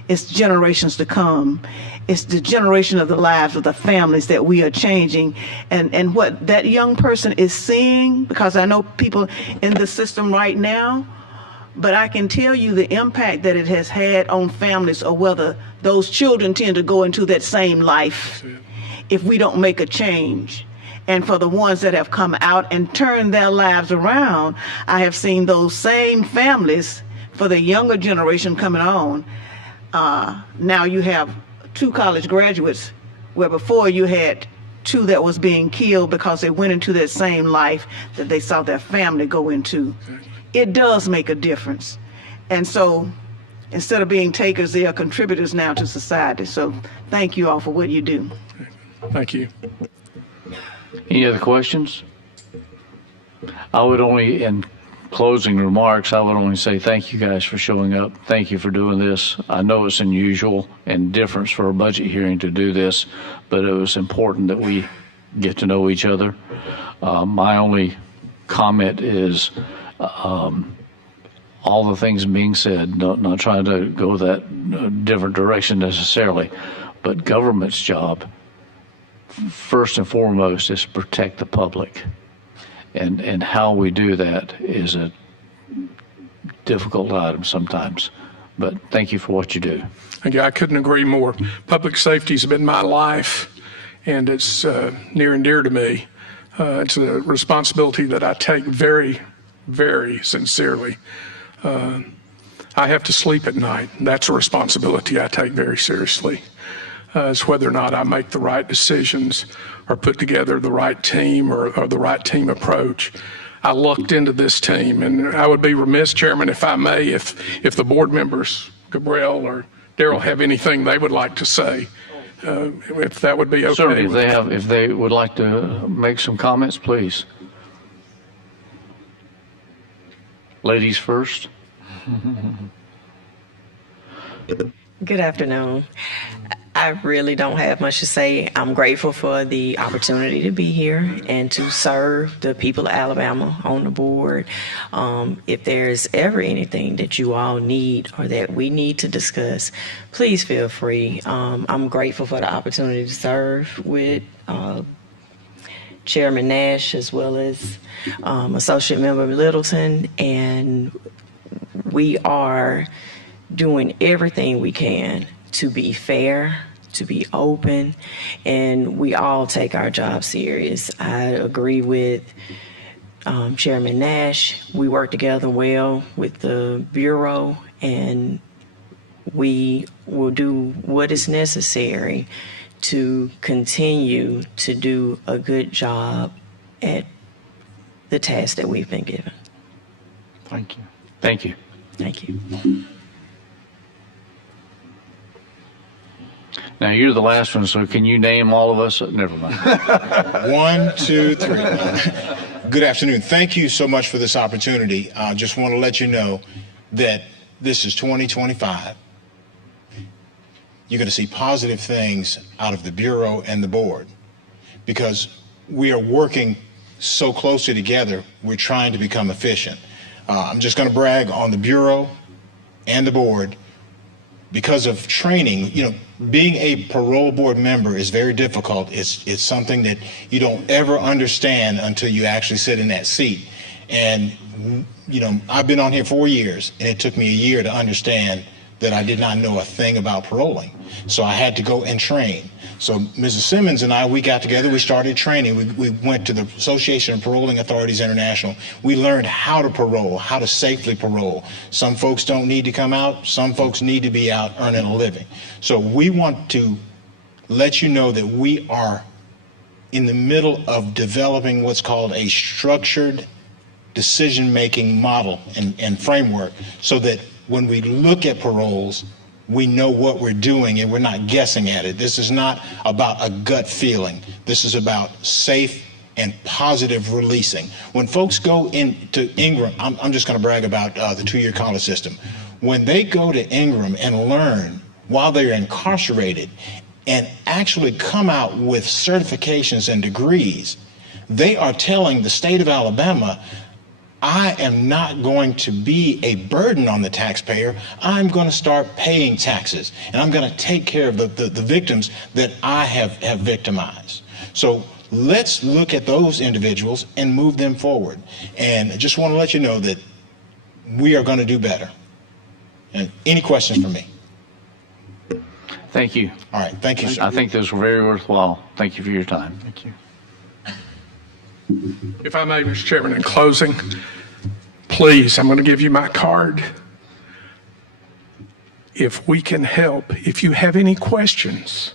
It's generations to come. It's the generation of the lives of the families that we are changing. And what that young person is seeing, because I know people in the system right now, but I can tell you the impact that it has had on families, or whether those children tend to go into that same life if we don't make a change. And for the ones that have come out and turned their lives around, I have seen those same families, for the younger generation coming on, now you have 2 college graduates, where before you had two that was being killed because they went into that same life that they saw their family go into. It does make a difference. And so instead of being takers, they are contributors now to society. So thank you all for what you do. Thank you. Any other questions? I would only, in closing remarks, I would only say thank you guys for showing up. Thank you for doing this. I know it's unusual and different for a budget hearing to do this, but it was important that we get to know each other. My only comment is all the things being said, not trying to go that different direction necessarily, but government's job, first and foremost, is to protect the public. And how we do that is a difficult item sometimes. But thank you for what you do. Again, I couldn't agree more. Public safety's been my life, and it's near and dear to me. It's a responsibility that I take very, very sincerely. I have to sleep at night. That's a responsibility I take very seriously. It's whether or not I make the right decisions or put together the right team or the right team approach. I lucked into this team, and I would be remiss, Chairman, if I may, if the board members, Gabrielle or Daryl, have anything they would like to say, if that would be okay. Certainly, if they would like to make some comments, please. Ladies first. Good afternoon. I really don't have much to say. I'm grateful for the opportunity to be here and to serve the people of Alabama on the board. If there's ever anything that you all need or that we need to discuss, please feel free. I'm grateful for the opportunity to serve with Chairman Nash as well as Associate Member Littleton, and we are doing everything we can to be fair, to be open, and we all take our job serious. I agree with Chairman Nash. We work together well with the Bureau, and we will do what is necessary to continue to do a good job at the task that we've been given. Thank you. Thank you. Thank you. Now, you're the last one, so can you name all of us? Never mind. 1, 2, 3. Good afternoon. Thank you so much for this opportunity. I just want to let you know that this is 2025. You're going to see positive things out of the Bureau and the board because we are working so closely together. We're trying to become efficient. I'm just going to brag on the Bureau and the board. Because of training, being a parole board member is very difficult. It's something that you don't ever understand until you actually sit in that seat. And, I've been on here 4 years, and it took me a year to understand that I did not know a thing about paroling. So I had to go and train. So Mrs. Simmons and I, we got together, we started training. We went to the Association of Paroling Authorities International. We learned how to parole, how to safely parole. Some folks don't need to come out. Some folks need to be out earning a living. So we want to let you know that we are in the middle of developing what's called a structured decision-making model and framework so that when we look at paroles, we know what we're doing and we're not guessing at it. This is not about a gut feeling. This is about safe and positive releasing. When folks go into Ingram, I'm just going to brag about the 2-year college system. When they go to Ingram and learn while they're incarcerated and actually come out with certifications and degrees, they are telling the state of Alabama, I am not going to be a burden on the taxpayer. I'm going to start paying taxes, and I'm going to take care of the victims that I have victimized. So let's look at those individuals and move them forward. And I just want to let you know that we are going to do better. And any questions for me? Thank you. All right. Thank you, sir. I think those were very worthwhile. Thank you for your time. Thank you. If I may, Mr. Chairman, in closing, please, I'm going to give you my card. If we can help, if you have any questions,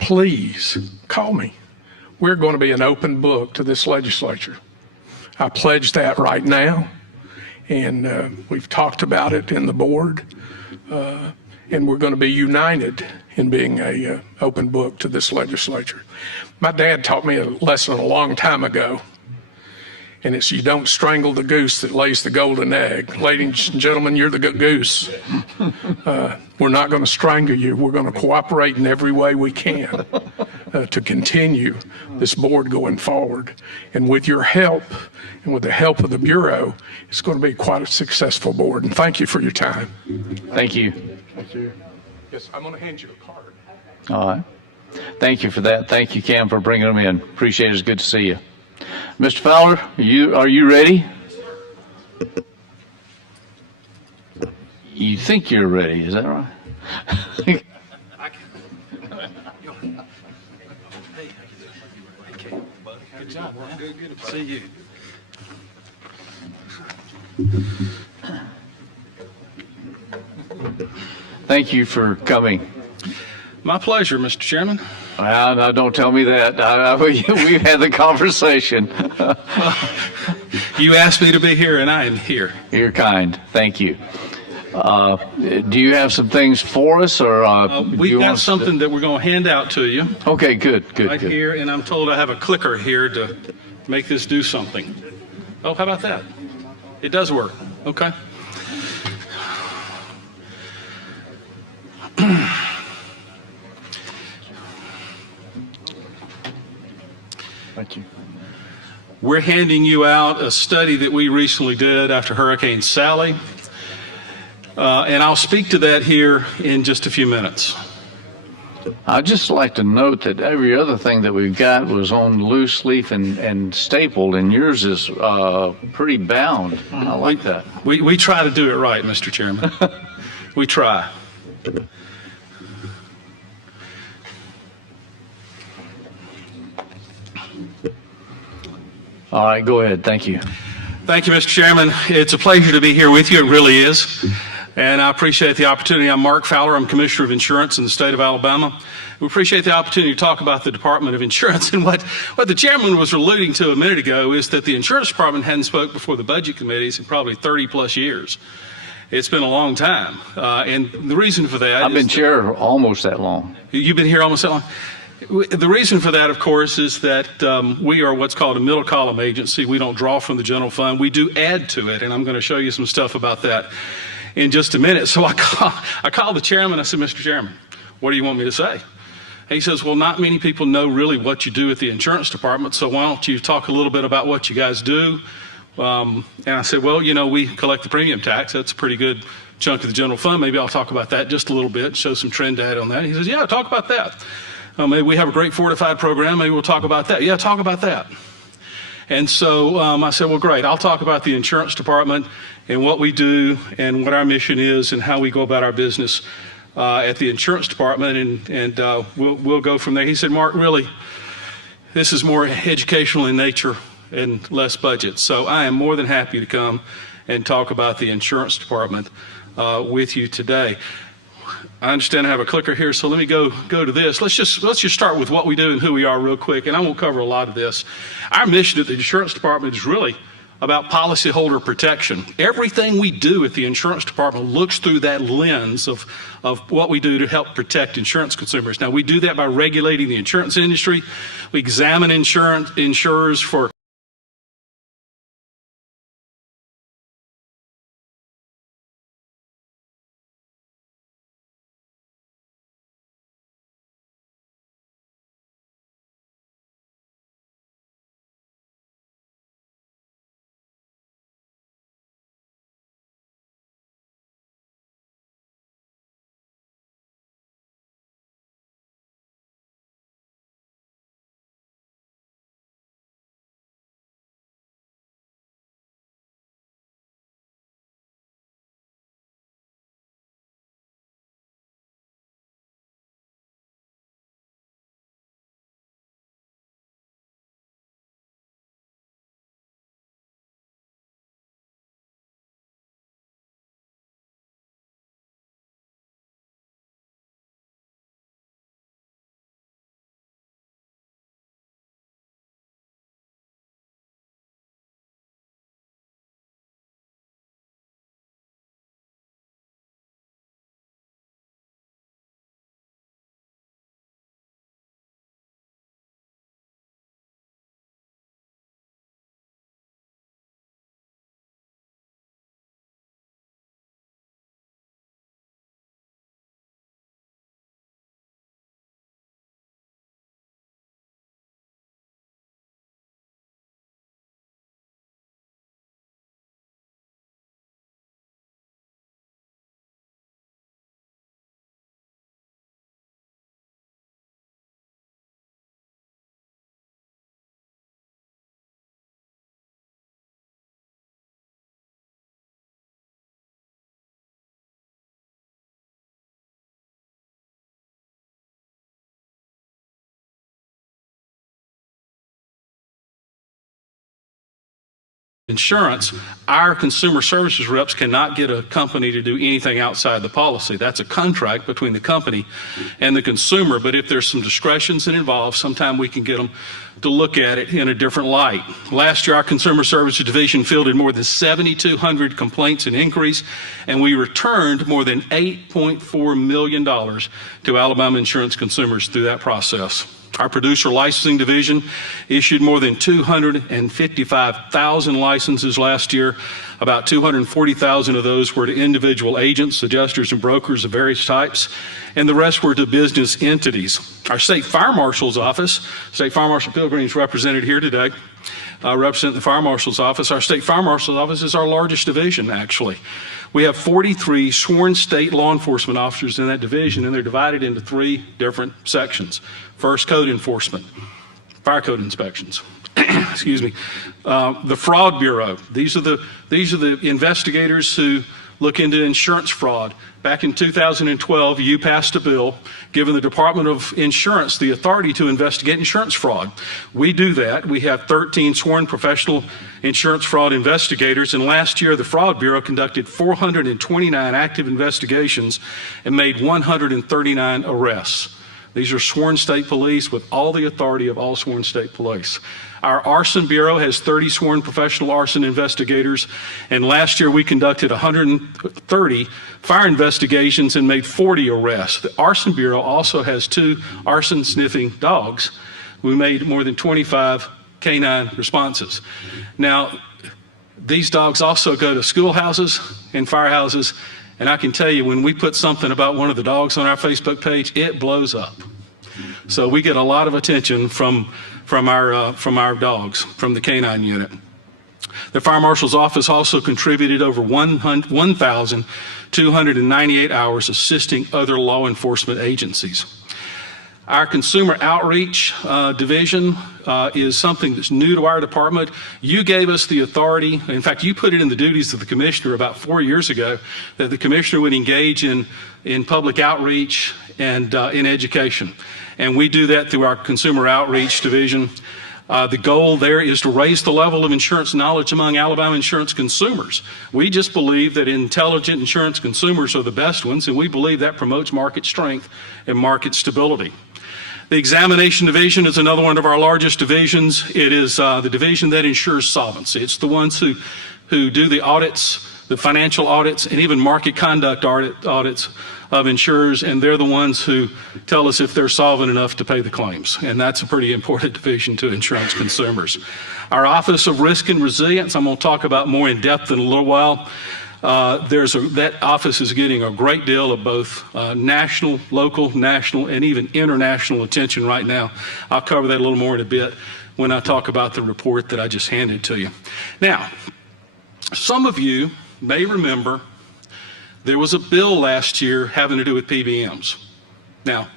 please call me. we're going to be an open book to this legislature. I pledge that right now, and we've talked about it in the board, and we're going to be united in being a open book to this legislature. My dad taught me a lesson a long time ago, and it's you don't strangle the goose that lays the golden egg. Ladies and gentlemen, you're the goose. We're not going to strangle you. We're going to cooperate in every way we can to continue this board going forward. And with your help and with the help of the Bureau, it's going to be quite a successful board. And thank you for your time. Thank you. Thank you. Yes, I'm going to hand you a card. All right. Thank you for that. Thank you, Cam, for bringing them in. Appreciate it. It's good to see you. Mr. Fowler, are you ready? You think you're ready, is that right? Good job, man. Good to see you. Thank you for coming. My pleasure, Mr. Chairman. No, don't tell me that. We've had the conversation. You asked me to be here, and I am here. You're kind. Thank you. Do you have some things for us, or we've got something that we're going to hand out to you. Okay, good. Right here, and I'm told I have a clicker here to make this do something. Oh, how about that? It does work. Okay. Thank you. We're handing you out a study that we recently did after Hurricane Sally, and I'll speak to that here in just a few minutes. I'd just like to note that every other thing that we've got was on loose leaf and stapled, and yours is pretty bound. I like that. We try to do it right, Mr. Chairman. We try. All right, go ahead. Thank you. Thank you, Mr. Chairman. It's a pleasure to be here with you. It really is. And I appreciate the opportunity. I'm Mark Fowler. I'm Commissioner of Insurance in the state of Alabama. We appreciate the opportunity to talk about the Department of Insurance. And what the chairman was alluding to a minute ago is that the insurance department hadn't spoke before the budget committees in probably 30 plus years. It's been a long time. And the reason for that I've been chair almost that long. You've been here almost that long? The reason for that, of course, is that we are what's called a middle column agency. We don't draw from the general fund. We do add to it, and I'm going to show you some stuff about that in just a minute. So I called the chairman. I said, Mr. Chairman, what do you want me to say? And he says, well, not many people know really what you do at the insurance department, so why don't you talk a little bit about what you guys do? And I said, well, you know, we collect the premium tax. That's a pretty good chunk of the general fund. Maybe I'll talk about that just a little bit, show some trend data on that. He says, yeah, talk about that. Maybe we have a great fortified program. Maybe we'll talk about that. Yeah, talk about that. And so I said, well, great. I'll talk about the insurance department and what we do and what our mission is and how we go about our business at the insurance department. And we'll go from there. He said, Mark, really, this is more educational in nature and less budget. So I am more than happy to come and talk about the insurance department with you today. I understand I have a clicker here, so let me go to this. Let's just start with what we do and who we are real quick, and I won't cover a lot of this. Our mission at the insurance department is really about policyholder protection. Everything we do at the insurance department looks through that lens of what we do to help protect insurance consumers. Now, we do that by regulating the insurance industry. We examine insurers for insurance, our consumer services reps cannot get a company to do anything outside the policy. That's a contract between the company and the consumer. But if there's some discretions involved, sometimes we can get them to look at it in a different light. Last year, our consumer services division fielded more than 7,200 complaints, an increase, and we returned more than $8.4 million to Alabama insurance consumers through that process. Our producer licensing division issued more than 255,000 licenses last year. About 240,000 of those were to individual agents, adjusters, and brokers of various types, and the rest were to business entities. Our state fire marshal's office, State Fire Marshal Pilgrim is represented here today, represent the fire marshal's office. Our state fire marshal's office is our largest division, actually. We have 43 sworn state law enforcement officers in that division, and they're divided into 3 different sections. First, code enforcement, fire code inspections. Excuse me. The Fraud Bureau. These are the investigators who look into insurance fraud. Back in 2012, you passed a bill giving the Department of Insurance the authority to investigate insurance fraud. We do that. We have 13 sworn professional insurance fraud investigators, and last year the Fraud Bureau conducted 429 active investigations and made 139 arrests. These are sworn state police with all the authority of all sworn state police. Our Arson Bureau has 30 sworn professional arson investigators, and last year we conducted 130 fire investigations and made 40 arrests. The Arson Bureau also has 2 arson-sniffing dogs. We made more than 25 canine responses. Now, these dogs also go to schoolhouses and firehouses, and I can tell you, when we put something about one of the dogs on our Facebook page, it blows up. So we get a lot of attention from our dogs, from the canine unit. The Fire Marshal's Office also contributed over 1,298 hours assisting other law enforcement agencies. Our Consumer Outreach Division is something that's new to our department. You gave us the authority, in fact, you put it in the duties of the commissioner about 4 years ago, that the commissioner would engage in public outreach and in education. And we do that through our Consumer Outreach Division. The goal there is to raise the level of insurance knowledge among Alabama insurance consumers. We just believe that intelligent insurance consumers are the best ones, and we believe that promotes market strength and market stability. The Examination Division is another one of our largest divisions. It is the division that ensures solvency. It's the ones who do the audits, the financial audits, and even market conduct audits of insurers, and they're the ones who tell us if they're solvent enough to pay the claims. And that's a pretty important division to insurance consumers. Our Office of Risk and Resilience, I'm going to talk about more in depth in a little while. That office is getting a great deal of both national, local, national, and even international attention right now. I'll cover that a little more in a bit when I talk about the report that I just handed to you. Now, some of you may remember there was a bill last year having to do with PBMs. Now,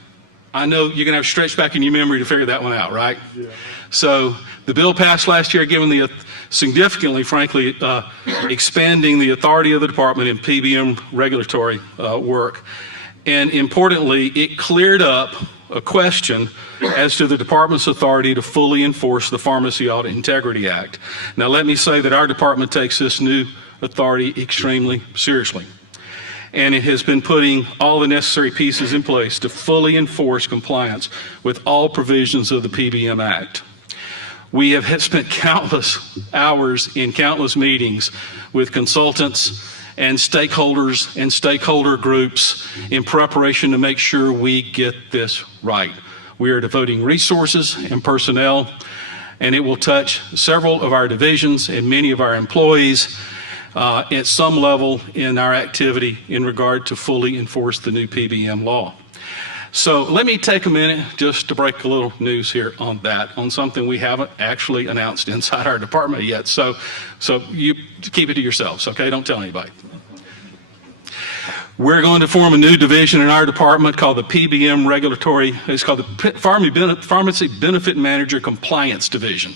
I know you're going to have to stretch back in your memory to figure that one out, right? Yeah. So the bill passed last year, giving the significantly, frankly, expanding the authority of the department in PBM regulatory work. And importantly, it cleared up a question as to the department's authority to fully enforce the Pharmacy Audit Integrity Act. Now, let me say that our department takes this new authority extremely seriously. And it has been putting all the necessary pieces in place to fully enforce compliance with all provisions of the PBM Act. We have spent countless hours in countless meetings with consultants and stakeholders and stakeholder groups in preparation to make sure we get this right. We are devoting resources and personnel, and it will touch several of our divisions and many of our employees at some level in our activity in regard to fully enforce the new PBM law. So let me take a minute just to break a little news here on that, on something we haven't actually announced inside our department yet. So you keep it to yourselves, okay? Don't tell anybody. We're going to form a new division in our department called the PBM Regulatory, it's called the Pharmacy Benefit Manager Compliance Division.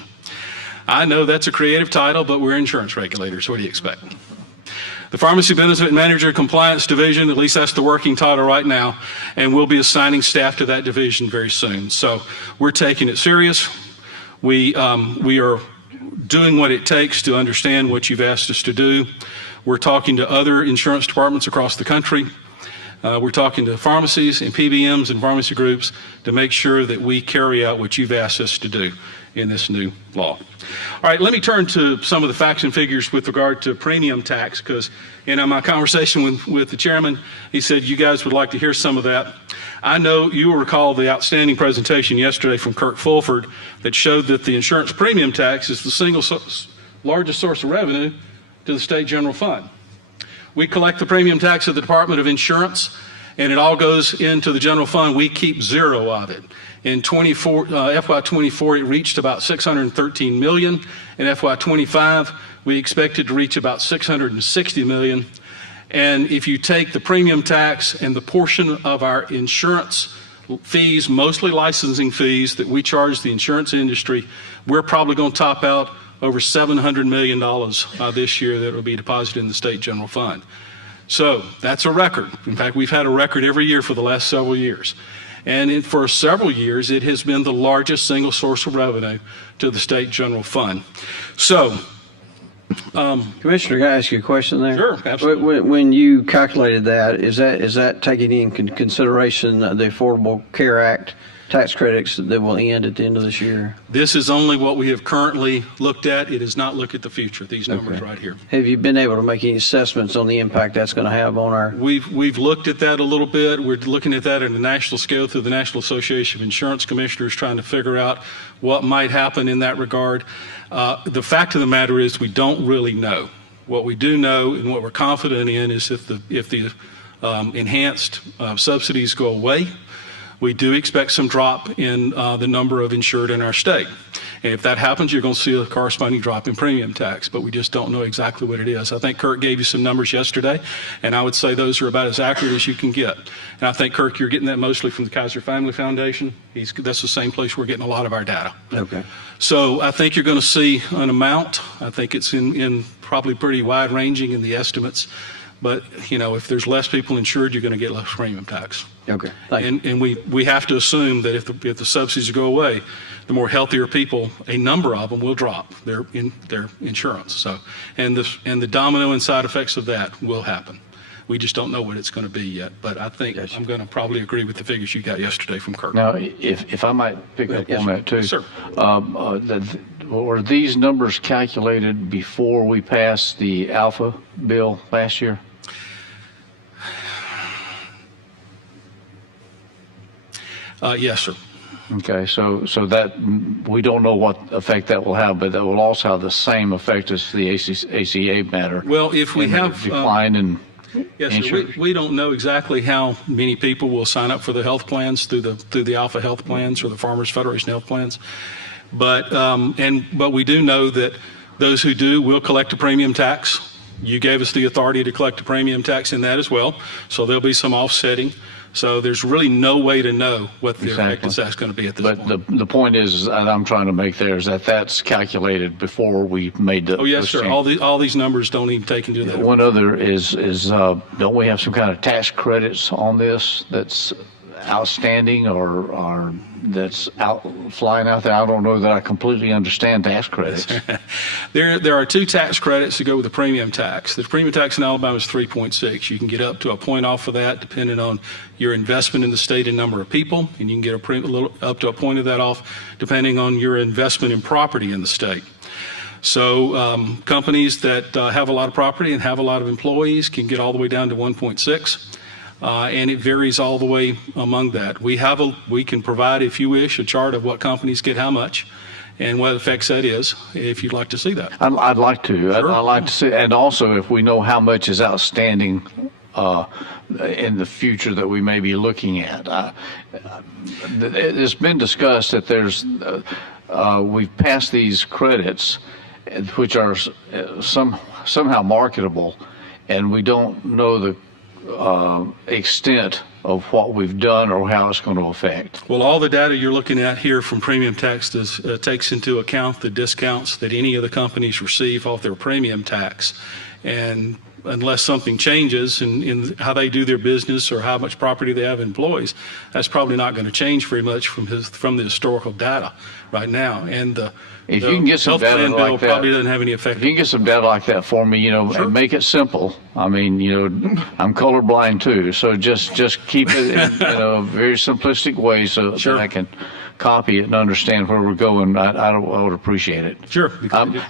I know that's a creative title, but we're insurance regulators. What do you expect? The Pharmacy Benefit Manager Compliance Division, at least that's the working title right now, and we'll be assigning staff to that division very soon. So we're taking it serious. We are doing what it takes to understand what you've asked us to do. We're talking to other insurance departments across the country. We're talking to pharmacies and PBMs and pharmacy groups to make sure that we carry out what you've asked us to do in this new law. All right, let me turn to some of the facts and figures with regard to premium tax, because in my conversation with the chairman, he said you guys would like to hear some of that. I know you will recall the outstanding presentation yesterday from Kirk Fulford that showed that the insurance premium tax is the single largest source of revenue to the state general fund. We collect the premium tax at the Department of Insurance, and it all goes into the general fund. We keep zero of it. In FY24, it reached about $613 million. In FY25, we expect it to reach about $660 million. And if you take the premium tax and the portion of our insurance fees, mostly licensing fees, that we charge the insurance industry, we're probably going to top out over $700 million this year that will be deposited in the state general fund. So that's a record. In fact, we've had a record every year for the last several years. And for several years, it has been the largest single source of revenue to the state general fund. So, Commissioner, can I ask you a question there? Sure, absolutely. When you calculated that, is that taking in consideration the Affordable Care Act tax credits that will end at the end of this year? This is only what we have currently looked at. It does not look at the future, these numbers right here. Have you been able to make any assessments on the impact that's going to have on our... We've looked at that a little bit. We're looking at that at a national scale through the National Association of Insurance Commissioners, trying to figure out what might happen in that regard. The fact of the matter is we don't really know. What we do know and what we're confident in is if the enhanced subsidies go away, we do expect some drop in the number of insured in our state. And if that happens, you're going to see a corresponding drop in premium tax, but we just don't know exactly what it is. I think Kirk gave you some numbers yesterday, and I would say those are about as accurate as you can get. And I think, Kirk, you're getting that mostly from the Kaiser Family Foundation. That's the same place we're getting a lot of our data. Okay. So I think you're going to see an amount. I think it's in probably pretty wide ranging in the estimates. But, you know, if there's less people insured, you're going to get less premium tax. Okay. And we have to assume that if the subsidies go away, the more healthier people, a number of them will drop their insurance. So, and the domino and side effects of that will happen. We just don't know what it's going to be yet. But I think I'm going to probably agree with the figures you got yesterday from Kirk. Now, if I might pick up on that too. Sure. Were these numbers calculated before we passed the Alpha bill last year? Yes, sir. Okay, so that we don't know what effect that will have, but that will also have the same effect as the ACA matter. Well, if we have decline in yes, sir, we don't know exactly how many people will sign up for the health plans through the Alpha health plans or the Farmers Federation health plans, but we do know that those who do will collect a premium tax. You gave us the authority to collect a premium tax in that as well, so there'll be some offsetting. So there's really no way to know what the effect is that's going to be at this point. But the point is that I'm trying to make there is that that's calculated before we made the. Oh yes, sir. All these numbers don't even take into that. One other is don't we have some kind of tax credits on this that's outstanding or that's flying out there? I don't know that I completely understand tax credits. There are two tax credits to go with the premium tax. The premium tax in Alabama is 3.6. You can get up to a point off of that depending on your investment in the state and number of people, and you can get up to a point of that off depending on your investment in property in the state. So companies that have a lot of property and have a lot of employees can get all the way down to 1.6. And it varies all the way among that. We can provide, if you wish, a chart of what companies get how much and what effects that is, if you'd like to see that. I'd like to. Sure. I'd like to see, and also if we know how much is outstanding in the future that we may be looking at. It's been discussed that we've passed these credits, which are somehow marketable, and we don't know the extent of what we've done or how it's going to affect. Well, all the data you're looking at here from premium tax takes into account the discounts that any of the companies receive off their premium tax. And unless something changes in how they do their business or how much property they have employees, that's probably not going to change very much from the historical data right now. And if you can get some health data plan bill like that, probably doesn't have any effect. if you can get some data like that for me, and make it simple. I mean, I'm colorblind too, so just keep it in a very simplistic way so that I can copy it and understand where we're going. I would appreciate it. Sure.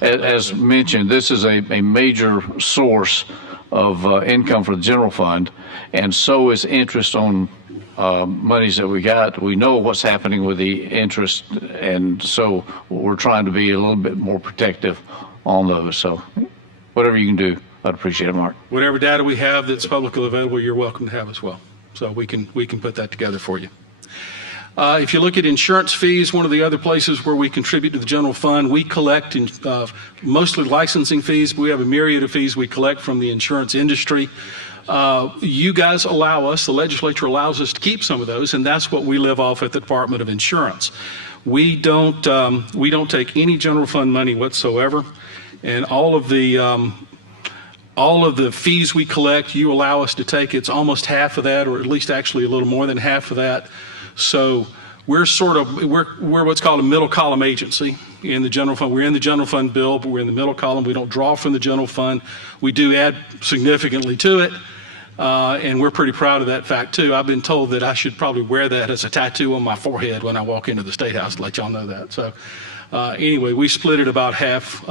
As mentioned, this is a major source of income for the general fund, and so is interest on monies that we got. We know what's happening with the interest, and so we're trying to be a little bit more protective on those. So whatever you can do, I'd appreciate it, Mark. Whatever data we have that's publicly available, you're welcome to have as well. So we can put that together for you. If you look at insurance fees, one of the other places where we contribute to the general fund, we collect mostly licensing fees, but we have a myriad of fees we collect from the insurance industry. You guys allow us, the legislature allows us to keep some of those, and that's what we live off at the Department of Insurance. We don't take any general fund money whatsoever, and all of the fees we collect, you allow us to take. It's almost half of that, or at least actually a little more than half of that. So we're what's called a middle column agency in the general fund. We're in the general fund bill, but we're in the middle column. We don't draw from the general fund. We do add significantly to it, and we're pretty proud of that fact too. I've been told that I should probably wear that as a tattoo on my forehead when I walk into the State House to let y'all know that. So anyway, we split it about half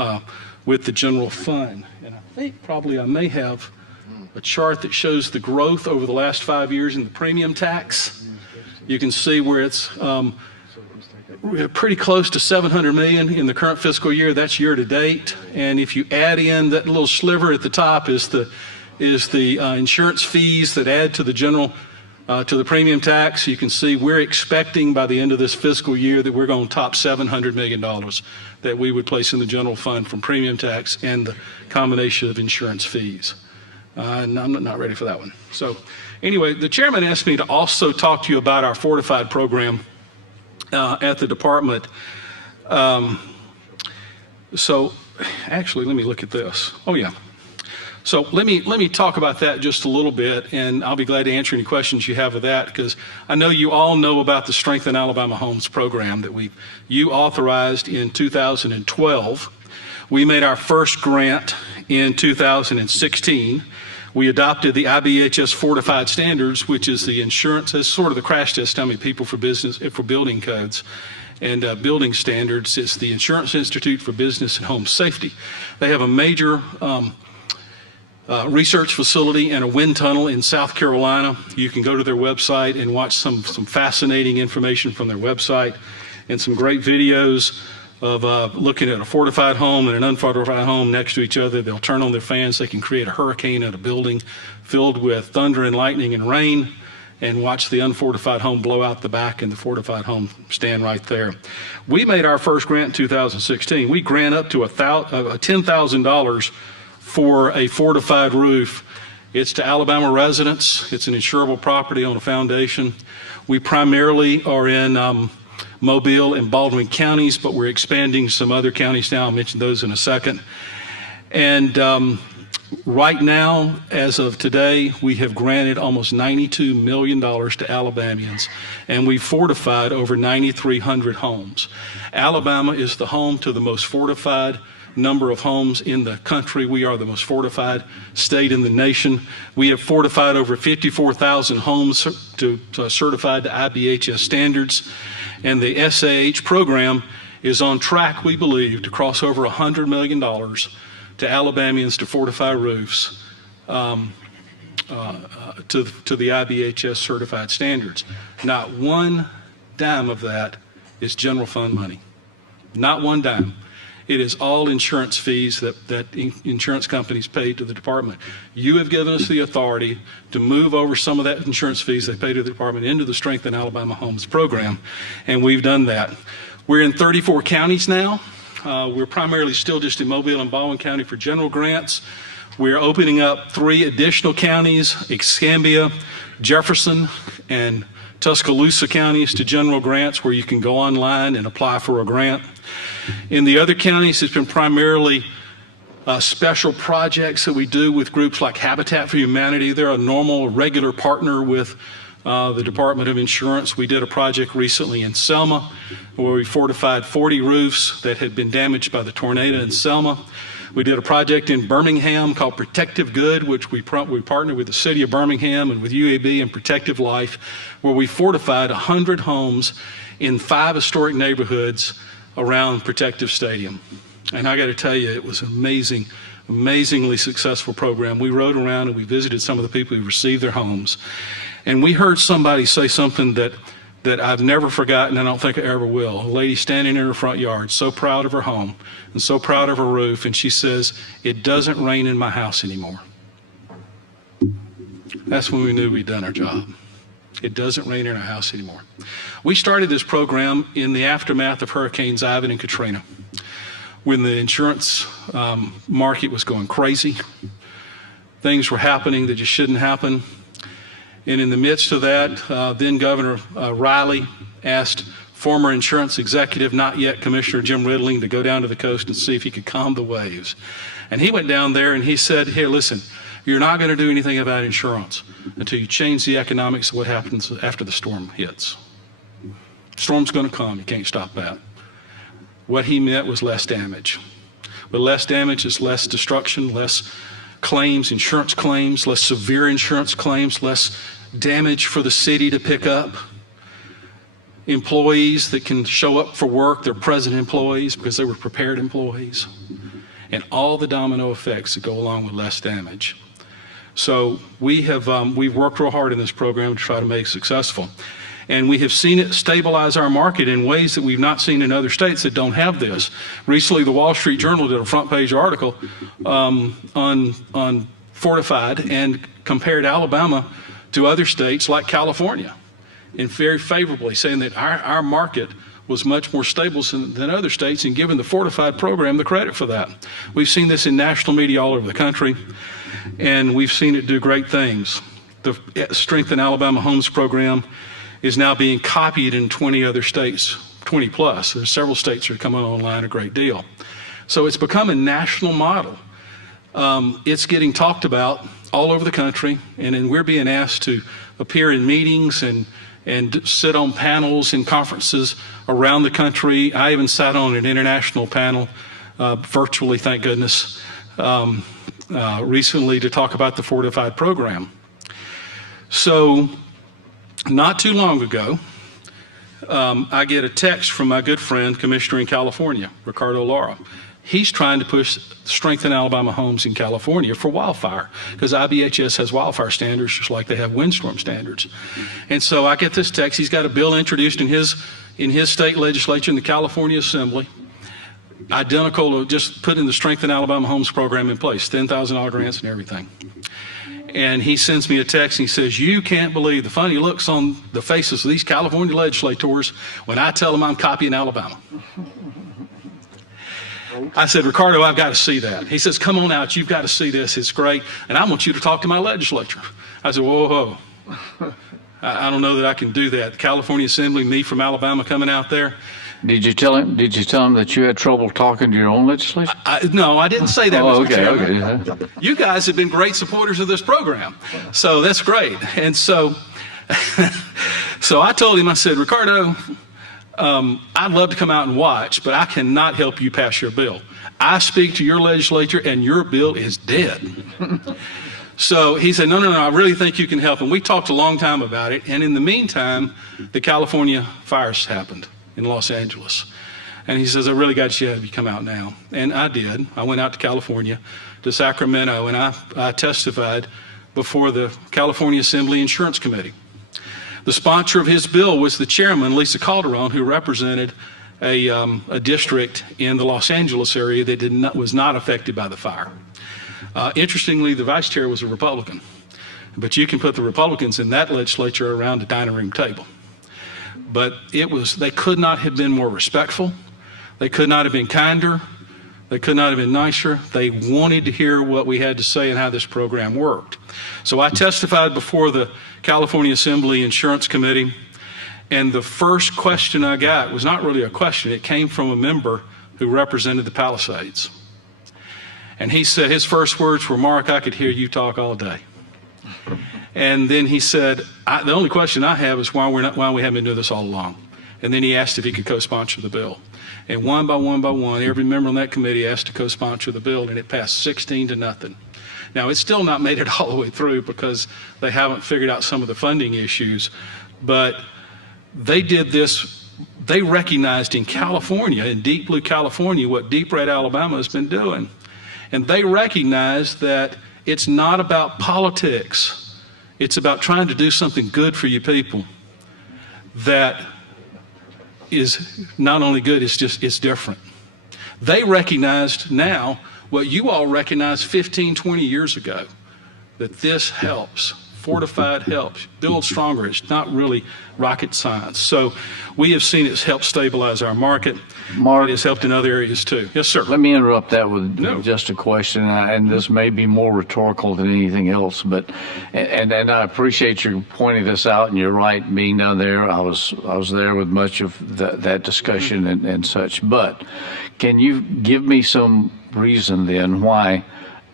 with the general fund. And I think probably I may have a chart that shows the growth over the last 5 years in the premium tax. You can see where it's pretty close to $700 million in the current fiscal year. That's year to date. And if you add in that little sliver at the top is the insurance fees that add to the general to the premium tax. You can see we're expecting by the end of this fiscal year that we're going to top $700 million that we would place in the general fund from premium tax and the combination of insurance fees. And I'm not ready for that one. So anyway, the chairman asked me to also talk to you about our fortified program at the department. So actually, let me look at this. Oh yeah. So let me talk about that just a little bit, and I'll be glad to answer any questions you have of that, because I know you all know about the Strengthen Alabama Homes program that you authorized in 2012. We made our first grant in 2016. We adopted the IBHS Fortified Standards, which is the insurance, it's sort of the crash test dummy people for building codes and building standards. It's the Insurance Institute for Business and Home Safety. They have a major research facility and a wind tunnel in South Carolina. You can go to their website and watch some fascinating information from their website and some great videos of looking at a fortified home and an unfortified home next to each other. They'll turn on their fans. They can create a hurricane at a building filled with thunder and lightning and rain, and watch the unfortified home blow out the back and the fortified home stand right there. We made our first grant in 2016. We grant up to $10,000 for a fortified roof. It's to Alabama residents. It's an insurable property on a foundation. We primarily are in Mobile and Baldwin counties, but we're expanding some other counties now. I'll mention those in a second. And right now, as of today, we have granted almost $92 million to Alabamians, and we've fortified over 9,300 homes. Alabama is the home to the most fortified number of homes in the country. We are the most fortified state in the nation. We have fortified over 54,000 homes certified to IBHS standards. And the SAH program is on track, we believe, to cross over $100 million to Alabamians to fortify roofs to the IBHS certified standards. Not one dime of that is general fund money. Not one dime. It is all insurance fees that insurance companies pay to the department. You have given us the authority to move over some of that insurance fees they pay to the department into the Strengthen Alabama Homes program, and we've done that. We're in 34 counties now. We're primarily still just in Mobile and Baldwin County for general grants. We're opening up 3 additional counties, Escambia, Jefferson, and Tuscaloosa counties to general grants, where you can go online and apply for a grant. In the other counties, it's been primarily special projects that we do with groups like Habitat for Humanity. They're a normal, regular partner with the Department of Insurance. We did a project recently in Selma where we fortified 40 roofs that had been damaged by the tornado in Selma. We did a project in Birmingham called Protective Good, which we partnered with the city of Birmingham and with UAB and Protective Life, where we fortified 100 homes in 5 historic neighborhoods around Protective Stadium. And I got to tell you, it was an amazingly successful program. We rode around and we visited some of the people who received their homes. And we heard somebody say something that I've never forgotten, and I don't think I ever will. A lady standing in her front yard, so proud of her home and so proud of her roof, and she says, "It doesn't rain in my house anymore." That's when we knew we'd done our job. It doesn't rain in our house anymore. We started this program in the aftermath of Hurricanes Ivan and Katrina, when the insurance market was going crazy. Things were happening that just shouldn't happen. And in the midst of that, then Governor Riley asked former insurance executive, not yet Commissioner Jim Riddling, to go down to the coast and see if he could calm the waves. And he went down there and he said, "Here, listen, you're not going to do anything about insurance until you change the economics of what happens after the storm hits. Storm's going to come. You can't stop that." What he meant was less damage. But less damage is less destruction, less claims, insurance claims, less severe insurance claims, less damage for the city to pick up. Employees that can show up for work, they're present employees because they were prepared employees. And all the domino effects that go along with less damage. So we've worked real hard in this program to try to make it successful. And we have seen it stabilize our market in ways that we've not seen in other states that don't have this. Recently, the Wall Street Journal did a front page article on Fortified and compared Alabama to other states like California, and very favorably, saying that our market was much more stable than other states, and given the Fortified program the credit for that. We've seen this in national media all over the country, and we've seen it do great things. The Strengthen Alabama Homes program is now being copied in 20 other states, 20 plus. There's several states that are coming online a great deal. So it's become a national model. It's getting talked about all over the country, and then we're being asked to appear in meetings and sit on panels and conferences around the country. I even sat on an international panel, virtually, thank goodness, recently to talk about the Fortified program. So not too long ago, I get a text from my good friend, Commissioner in California, Ricardo Lara. He's trying to push Strengthen Alabama Homes in California for wildfire, because IBHS has wildfire standards just like they have windstorm standards. And so I get this text. He's got a bill introduced in his state legislature in the California Assembly, identical to just putting the Strengthen Alabama Homes program in place, $10,000 grants and everything. And he sends me a text and he says, "You can't believe the funny looks on the faces of these California legislators when I tell them I'm copying Alabama." I said, "Ricardo, I've got to see that." He says, "Come on out. You've got to see this. It's great. And I want you to talk to my legislature." I said, "Whoa. I don't know that I can do that. The California Assembly, me from Alabama coming out there." Did you tell him that you had trouble talking to your own legislation? No, I didn't say that, Mr. Chairman. Okay. You guys have been great supporters of this program, so that's great. And so I told him, I said, "Ricardo, I'd love to come out and watch, but I cannot help you pass your bill. I speak to your legislature, and your bill is dead." So he said, no, I really think you can help. And we talked a long time about it. And in the meantime, the California fires happened in Los Angeles. And he says, "I really got you to come out now." And I did. I went out to California, to Sacramento, and I testified before the California Assembly Insurance Committee. The sponsor of his bill was the chairman, Lisa Calderon, who represented a district in the Los Angeles area that was not affected by the fire. Interestingly, the vice chair was a Republican, but you can put the Republicans in that legislature around the dining room table. But they could not have been more respectful. They could not have been kinder. They could not have been nicer. They wanted to hear what we had to say and how this program worked. So I testified before the California Assembly Insurance Committee, and the first question I got was not really a question. It came from a member who represented the Palisades. And he said, his first words were, "Mark, I could hear you talk all day." And then he said, "The only question I have is why we haven't been doing this all along." And then he asked if he could co-sponsor the bill. And one by one, every member on that committee asked to co-sponsor the bill, and it passed 16-0. Now, it's still not made it all the way through because they haven't figured out some of the funding issues, but they did this. They recognized in California, in deep blue California, what deep red Alabama has been doing. And they recognized that it's not about politics. It's about trying to do something good for you people that is not only good, it's different. They recognized now what you all recognized 15, 20 years ago, that this helps. Fortified helps, build stronger. It's not really rocket science. So we have seen it's helped stabilize our market. Mark, it has helped in other areas too. Yes, sir. Let me interrupt that with just a question, and this may be more rhetorical than anything else, but and I appreciate you pointing this out, and you're right, being down there, I was there with much of that discussion and such. But can you give me some reason then why?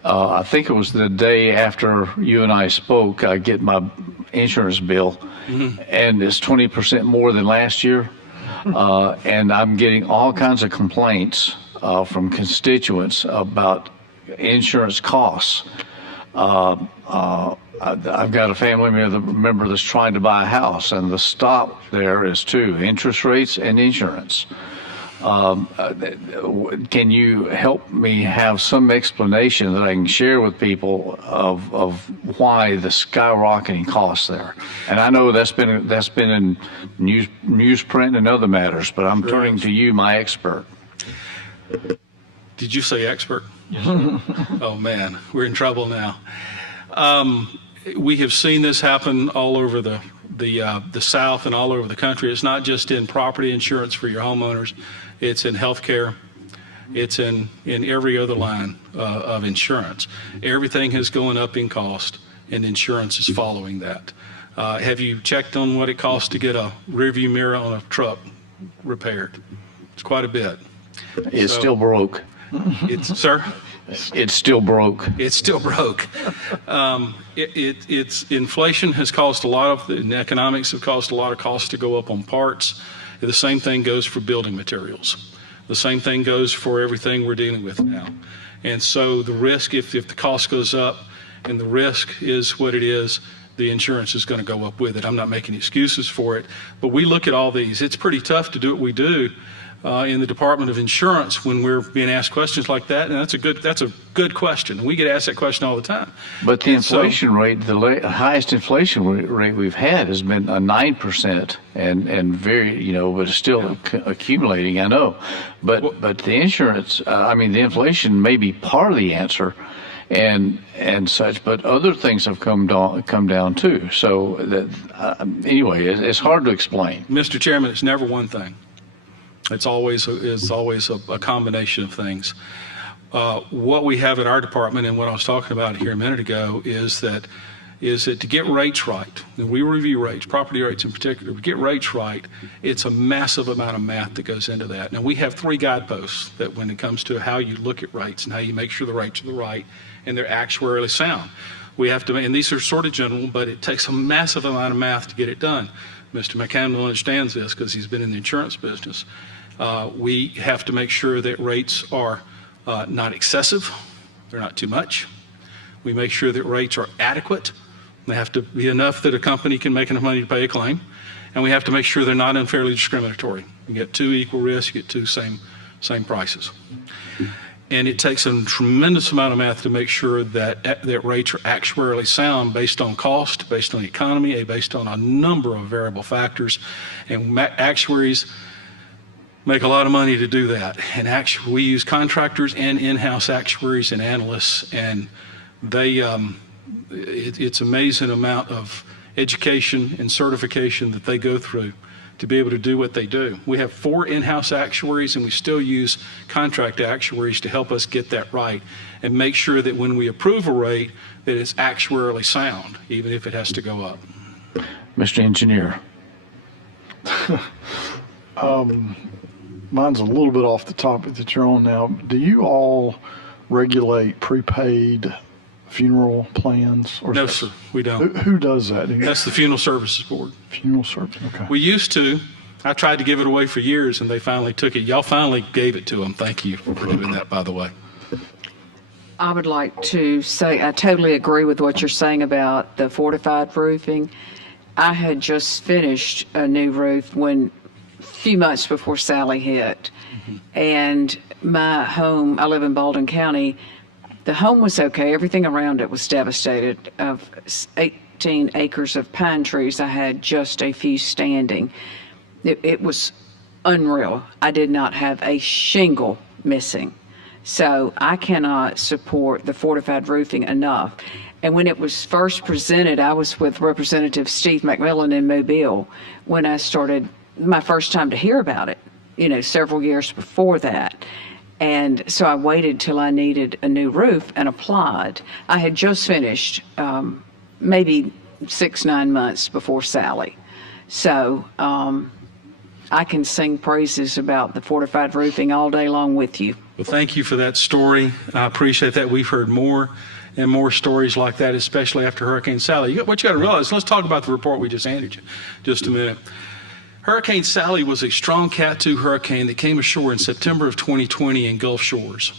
I think it was the day after you and I spoke, I get my insurance bill, and it's 20% more than last year. And I'm getting all kinds of complaints from constituents about insurance costs. I've got a family member that's trying to buy a house, and the stop there is two: interest rates and insurance. Can you help me have some explanation that I can share with people of why the skyrocketing costs there? And I know that's been in newsprint and other matters, but I'm turning to you, my expert. Did you say expert? Oh man, we're in trouble now. We have seen this happen all over the South and all over the country. It's not just in property insurance for your homeowners. It's in healthcare. It's in every other line of insurance. Everything is going up in cost, and insurance is following that. Have you checked on what it costs to get a rearview mirror on a truck repaired? It's quite a bit. It's still broke. Sir? It's still broke. It's still broke. It's inflation has caused a lot of, and economics have caused a lot of costs to go up on parts. The same thing goes for building materials. The same thing goes for everything we're dealing with now. And so the risk, if the cost goes up and the risk is what it is, the insurance is going to go up with it. I'm not making excuses for it, but we look at all these. It's pretty tough to do what we do in the Department of Insurance when we're being asked questions like that, and that's a good question. And we get asked that question all the time. But the inflation rate, the highest inflation rate we've had has been 9%, and very, but it's still accumulating. I know, but the insurance, the inflation may be part of the answer, and such, but other things have come down too. So that anyway, it's hard to explain. Mr. Chairman, it's never one thing. It's always a combination of things. What we have at our department, and what I was talking about here a minute ago, is that to get rates right, and we review rates, property rates in particular, to get rates right, it's a massive amount of math that goes into that. Now, we have 3 guideposts that when it comes to how you look at rates and how you make sure the rates are the right and they're actuarially sound. We have to, and these are sort of general, but it takes a massive amount of math to get it done. Mr. McCampbell understands this because he's been in the insurance business. We have to make sure that rates are not excessive, they're not too much. We make sure that rates are adequate. They have to be enough that a company can make enough money to pay a claim. And we have to make sure they're not unfairly discriminatory. You get 2 equal risks, you get 2 same prices. And it takes a tremendous amount of math to make sure that rates are actuarially sound based on cost, based on economy, based on a number of variable factors. And actuaries make a lot of money to do that. And we use contractors and in-house actuaries and analysts, and it's amazing amount of education and certification that they go through to be able to do what they do. We have 4 in-house actuaries, and we still use contract actuaries to help us get that right and make sure that when we approve a rate that it's actuarially sound, even if it has to go up. Mr. Engineer. Mine's a little bit off the topic that you're on now. Do you all, regulate prepaid funeral plans? Or No, sir, we don't. Who does that? That's the Funeral Services Board. Funeral service. Okay. We used to. I tried to give it away for years, and they finally took it. Y'all finally gave it to them. Thank you for doing that, by the way. I would like to say I totally agree with what you're saying about the fortified roofing. I had just finished a new roof a few months before Sally hit. And my home, I live in Baldwin County, the home was okay. Everything around it was devastated. Of 18 acres of pine trees, I had just a few standing. It was unreal. I did not have a shingle missing. So I cannot support the fortified roofing enough. And when it was first presented, I was with Representative Steve McMillan in Mobile when I started my first time to hear about it, several years before that. And so I waited till I needed a new roof and applied. I had just finished maybe 6-9 months before Sally. So I can sing praises about the fortified roofing all day long with you. Well, thank you for that story. I appreciate that. We've heard more and more stories like that, especially after Hurricane Sally. What you got to realize, let's talk about the report we just handed you just a minute. Hurricane Sally was a strong Cat 2 hurricane that came ashore in September of 2020 in Gulf Shores.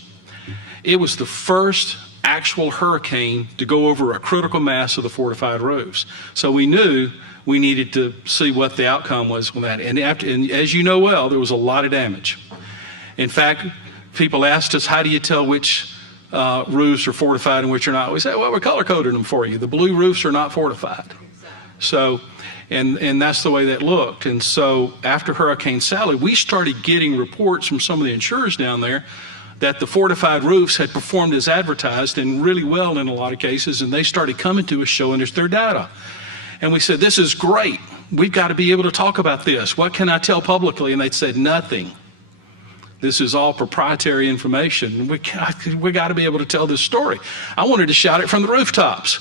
It was the first actual hurricane to go over a critical mass of the fortified roofs. So we knew we needed to see what the outcome was from that. And as you know well, there was a lot of damage. In fact, people asked us, how do you tell which roofs are fortified and which are not? We said, well, we're color-coding them for you. The blue roofs are not fortified. So, and that's the way that looked. And so after Hurricane Sally, we started getting reports from some of the insurers down there that the fortified roofs had performed as advertised and really well in a lot of cases, and they started coming to us showing us their data. And we said, this is great. We've got to be able to talk about this. What can I tell publicly? And they said, nothing. This is all proprietary information. We got to be able to tell this story. I wanted to shout it from the rooftops,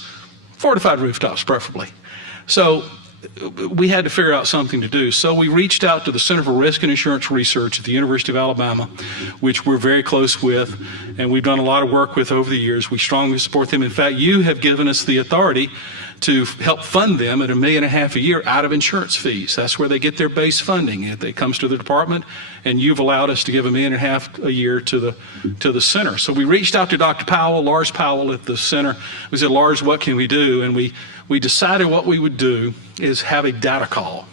fortified rooftops preferably. So we had to figure out something to do. So we reached out to the Center for Risk and Insurance Research at the University of Alabama, which we're very close with, and we've done a lot of work with over the years. We strongly support them. In fact, you have given us the authority to help fund them at $1.5 million a year out of insurance fees. That's where they get their base funding. It comes to the department, and you've allowed us to give $1.5 million a year to the center. So we reached out to Dr. Powell, Lars Powell at the center. We said, Lars, what can we do? And we decided what we would do is have a data call.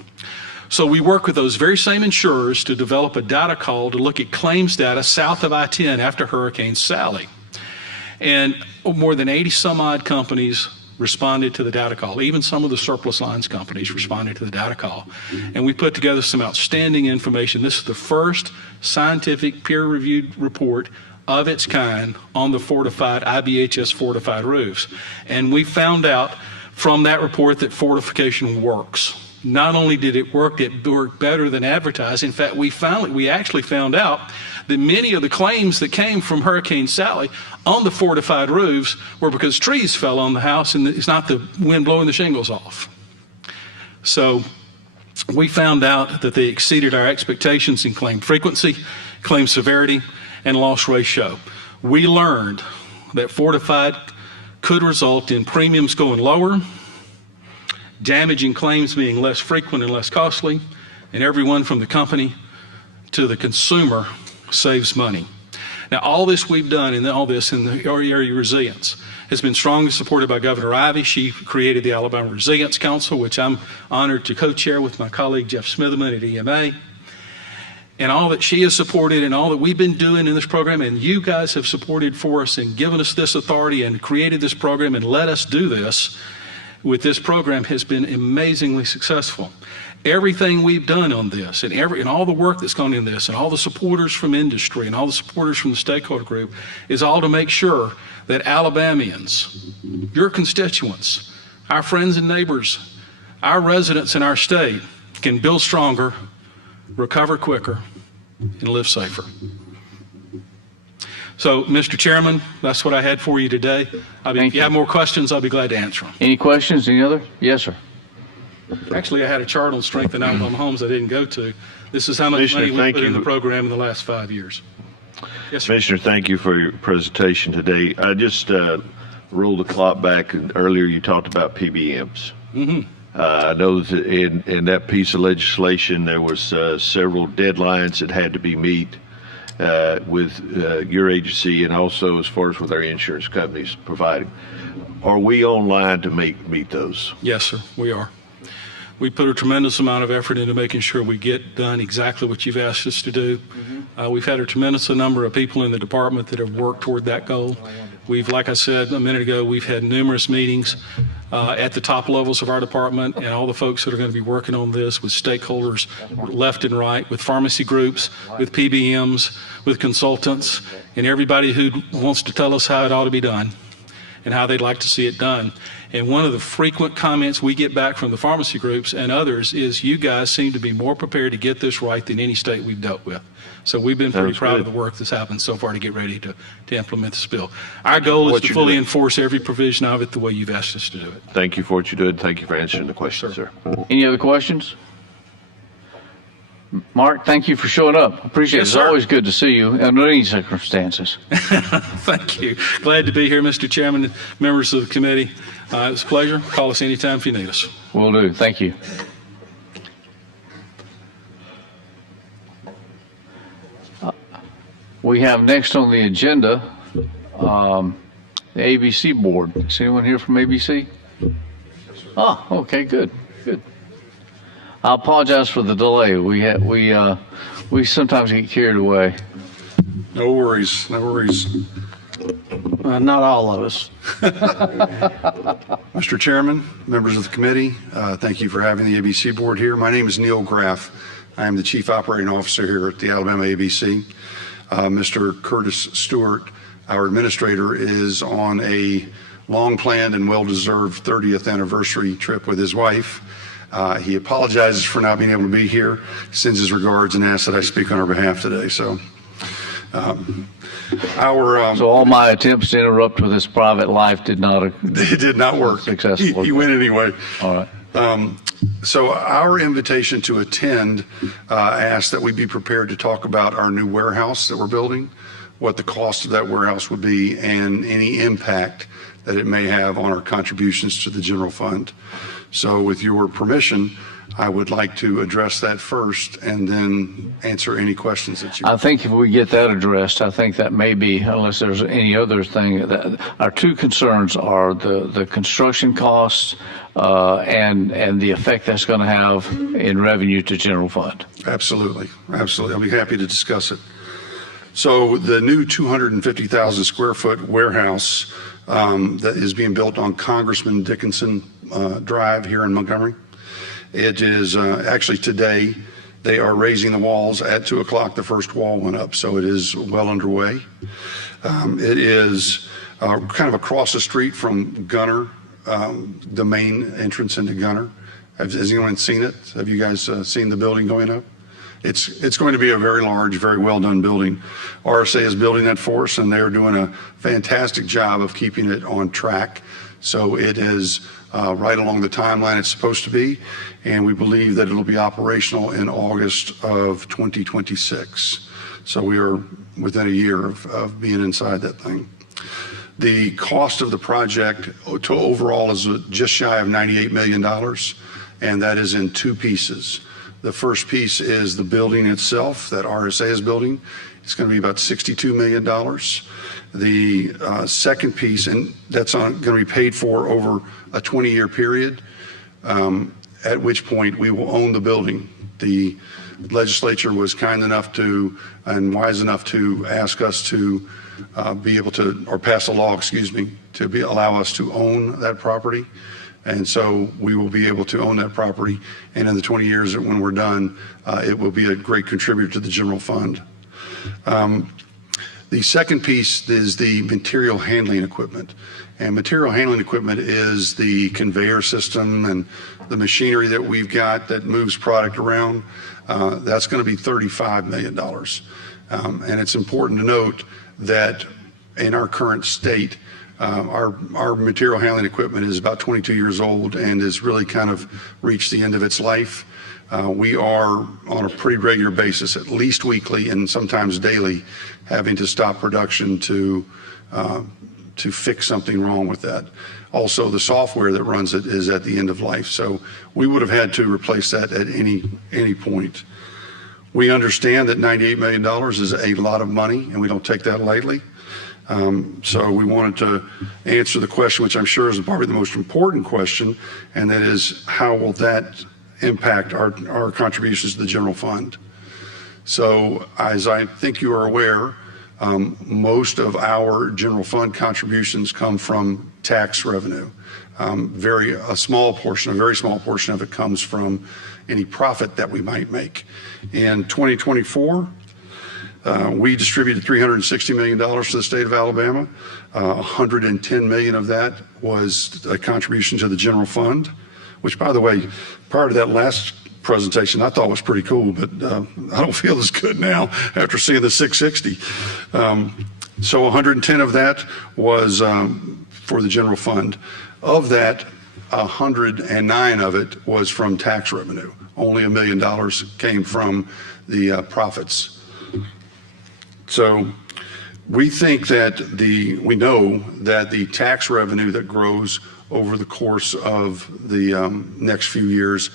So we work with those very same insurers to develop a data call to look at claims data south of I-10 after Hurricane Sally. And more than 80 some odd companies responded to the data call. Even some of the surplus lines companies responded to the data call. And we put together some outstanding information. This is the first scientific peer-reviewed report of its kind on the fortified, IBHS fortified roofs. And we found out from that report that fortification works. Not only did it work better than advertised. In fact, we actually found out that many of the claims that came from Hurricane Sally on the fortified roofs were because trees fell on the house and it's not the wind blowing the shingles off. So we found out that they exceeded our expectations in claim frequency, claim severity, and loss ratio. We learned that fortified could result in premiums going lower, damaging claims being less frequent and less costly, and everyone from the company to the consumer saves money. Now, all this we've done and all this in the area of resilience has been strongly supported by Governor Ivey. She created the Alabama Resilience Council, which I'm honored to co-chair with my colleague Jeff Smitherman at EMA. And all that she has supported and all that we've been doing in this program and you guys have supported for us and given us this authority and created this program and let us do this with this program has been amazingly successful. Everything we've done on this and all the work that's gone in this and all the supporters from industry and all the supporters from the stakeholder group is all to make sure that Alabamians, your constituents, our friends and neighbors, our residents in our state can build stronger, recover quicker, and live safer. So, Mr. Chairman, that's what I had for you today. If you have more questions, I'll be glad to answer them. Any questions? Any other? Yes, sir. Actually, I had a chart on strength in Alabama homes I didn't go to. This is how much money we put in the program in the last 5 years. Yes, sir. Commissioner, thank you for your presentation today. I just rolled the clock back, and earlier you talked about PBMs. I know that in that piece of legislation there was several deadlines that had to be met with your agency and also as far as with our insurance companies providing. Are we online to meet those? Yes, sir, we are. We put a tremendous amount of effort into making sure we get done exactly what you've asked us to do. We've had a tremendous number of people in the department that have worked toward that goal. Like I said a minute ago, we've had numerous meetings at the top levels of our department, and all the folks that are going to be working on this with stakeholders left and right, with pharmacy groups, with PBMs, with consultants, and everybody who wants to tell us how it ought to be done and how they'd like to see it done. And one of the frequent comments we get back from the pharmacy groups and others is you guys seem to be more prepared to get this right than any state we've dealt with. So we've been pretty proud of the work that's happened so far to get ready to implement this bill. Our goal is to fully enforce every provision of it the way you've asked us to do it. Thank you for what you did. Thank you for answering the question, sir. Any other questions? Mark, thank you for showing up. Appreciate it. It's always good to see you under any circumstances. Thank you. Glad to be here, Mr. Chairman and members of the committee. It's a pleasure. Call us anytime if you need us. Will do. Thank you. We have next on the agenda the ABC board. Is anyone here from ABC? Oh, okay, good. I apologize for the delay. We sometimes get carried away. No worries. Not all of us. Mr. Chairman, members of the committee, thank you for having the ABC board here. My name is Neil Graff. I am the Chief Operating Officer here at the Alabama ABC. Mr. Curtis Stewart, our administrator, is on a long-planned and well-deserved 30th anniversary trip with his wife. He apologizes for not being able to be here, sends his regards, and asks that I speak on our behalf today. So all my attempts to interrupt with his private life did not work successfully. He went anyway. All right. So our invitation to attend asked that we be prepared to talk about our new warehouse that we're building, what the cost of that warehouse would be, and any impact that it may have on our contributions to the general fund. So with your permission, I would like to address that first and then answer any questions that you I think if we get that addressed, I think that may be, unless there's any other thing, that our two concerns are the construction costs and the effect that's going to have in revenue to general fund. Absolutely. I'll be happy to discuss it. So the new 250,000 square foot warehouse that is being built on Congressman Dickinson Drive here in Montgomery. It is actually today they are raising the walls at 2 o'clock. The first wall went up, so it is well underway. It is kind of across the street from Gunner, the main entrance into Gunner. Has anyone seen it? Have you guys seen the building going up? It's going to be a very large, very well done building. RSA is building that for us, and they're doing a fantastic job of keeping it on track. So it is right along the timeline it's supposed to be, and we believe that it'll be operational in August of 2026. So we are within a year of being inside that thing. The cost of the project to overall is just shy of $98 million, and that is in two pieces. The first piece is the building itself that RSA is building. It's going to be about $62 million. The second piece, and that's going to be paid for over a 20-year period, at which point we will own the building. The legislature was kind enough to and wise enough to ask us to be able to, or pass a law, to allow us to own that property. And so we will be able to own that property. And in the 20 years that when we're done, it will be a great contributor to the general fund. The second piece is the material handling equipment. And material handling equipment is the conveyor system and the machinery that we've got that moves product around. That's going to be $35 million. And it's important to note that in our current state, our material handling equipment is about 22 years old and has really kind of reached the end of its life. We are on a pretty regular basis, at least weekly and sometimes daily, having to stop production to fix something wrong with that. Also, the software that runs it is at the end of life, so we would have had to replace that at any point. We understand that $98 million is a lot of money, and we don't take that lightly. So we wanted to answer the question, which I'm sure is probably the most important question, and that is, how will that impact our contributions to the general fund? So as I think you are aware, most of our general fund contributions come from tax revenue. A very small portion of it comes from any profit that we might make. In 2024, we distributed $360 million to the state of Alabama. $110 million of that was a contribution to the general fund, which, by the way, prior to that last presentation, I thought was pretty cool, but I don't feel as good now after seeing the 660. So 110 of that was for the general fund. Of that, 109 of it was from tax revenue. Only $1 million came from the profits. So we think that we know that the tax revenue that grows over the course of the next few years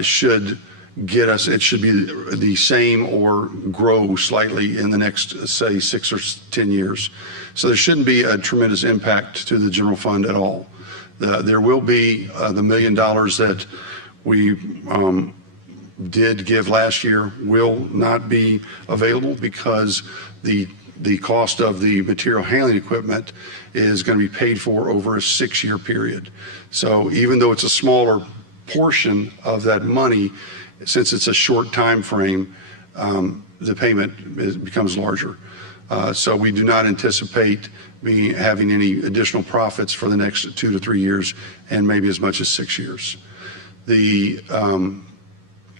should get us, it should be the same or grow slightly in the next, say, 6 or 10 years. So there shouldn't be a tremendous impact to the general fund at all. There will be the $1 million that we did give last year will not be available because the cost of the material handling equipment is going to be paid for over a 6-year period. So even though it's a smaller portion of that money, since it's a short time frame, the payment becomes larger. So we do not anticipate having any additional profits for the next 2 to 3 years, and maybe as much as 6 years.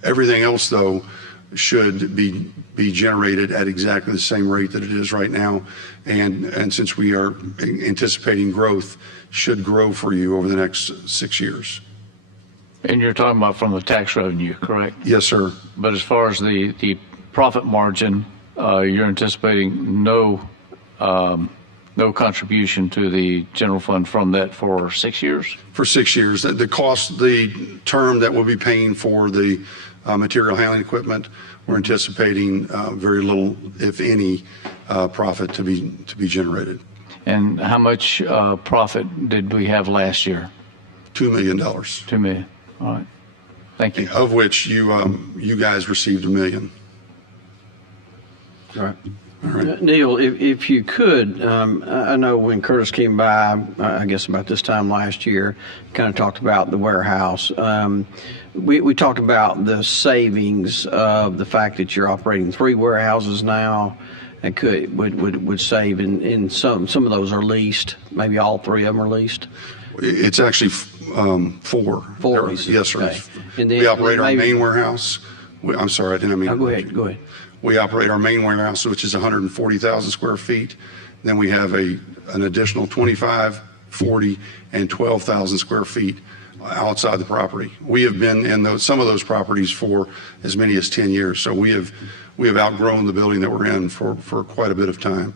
Everything else, though, should be generated at exactly the same rate that it is right now, and since we are anticipating growth, should grow for you over the next 6 years. And you're talking about from the tax revenue, correct? Yes, sir. But as far as the profit margin, you're anticipating no contribution to the general fund from that for 6 years? For 6 years. The term that we'll be paying for the material handling equipment, we're anticipating very little, if any, profit to be generated. And how much profit did we have last year? $2 million. $2 million. All right. Thank you. Of which you guys received $1 million. All right. Neil, if you could, I know when Curtis came by, I guess about this time last year, kind of talked about the warehouse. We talked about the savings of the fact that you're operating 3 warehouses now, and would save in some of those are leased. Maybe all 3 of them are leased. It's actually 4. 4. Yes, sir. Okay. And then we operate our main warehouse. I'm sorry, I didn't mean. No, go ahead. We operate our main warehouse, which is 140,000 square feet. Then we have an additional 25, 40, and 12,000 square feet outside the property. We have been in some of those properties for as many as 10 years. So we have outgrown the building that we're in for quite a bit of time.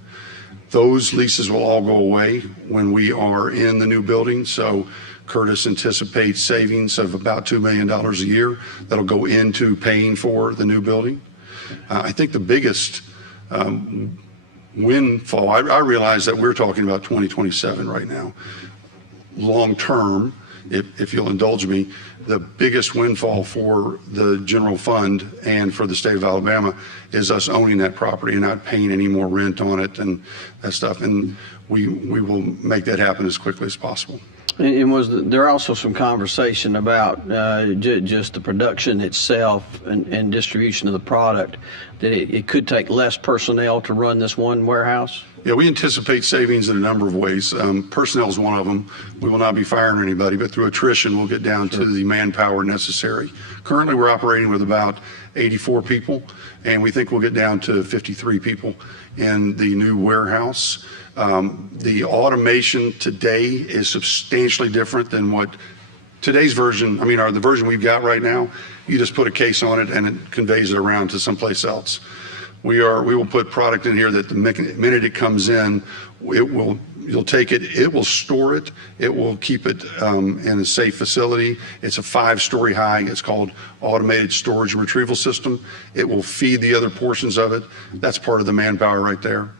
Those leases will all go away when we are in the new building. So Curtis anticipates savings of about $2 million a year that'll go into paying for the new building. I think the biggest windfall, I realize that we're talking about 2027 right now. Long term, if you'll indulge me, the biggest windfall for the general fund and for the state of Alabama is us owning that property and not paying any more rent on it and that stuff. And we will make that happen as quickly as possible. And was there also some conversation about just the production itself and distribution of the product, that it could take less personnel to run this one warehouse? Yeah, we anticipate savings in a number of ways. Personnel is one of them. We will not be firing anybody, but through attrition, we'll get down to the manpower necessary. Currently, we're operating with about 84 people, and we think we'll get down to 53 people in the new warehouse. The automation today is substantially different than what Today's version, the version we've got right now, you just put a case on it and it conveys it around to someplace else. We will put product in here that the minute it comes in, you'll take it, it will store it, it will keep it in a safe facility. It's a 5-story high. It's called automated storage and retrieval system. It will feed the other portions of it. That's part of the manpower right there.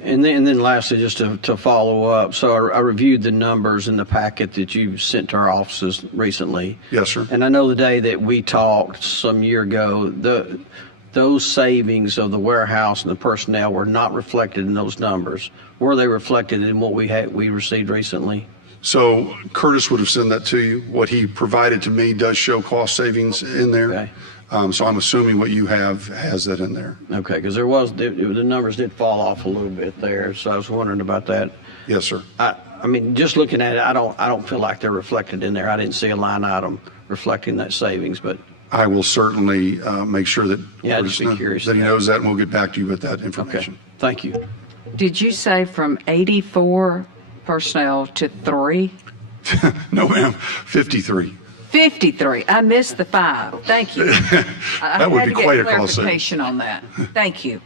And then lastly, just to follow up, so I reviewed the numbers in the packet that you sent to our offices recently. Yes, sir. And I know the day that we talked some year ago, those savings of the warehouse and the personnel were not reflected in those numbers. Were they reflected in what we received recently? So Curtis would have sent that to you. What he provided to me does show cost savings in there. Okay. So I'm assuming what you have has that in there. Okay, because the numbers did fall off a little bit there, so I was wondering about that. Yes, sir. I mean, just looking at it, I don't feel like they're reflected in there. I didn't see a line item reflecting that savings, but I will certainly make sure that I'd just be curious that he knows that, and we'll get back to you with that information. Okay. Thank you. Did you say from 84 personnel to 3? No, ma'am. 53. 53. I missed the 5. Thank you. That would be quite a cost saving. Clarification on that. Thank you.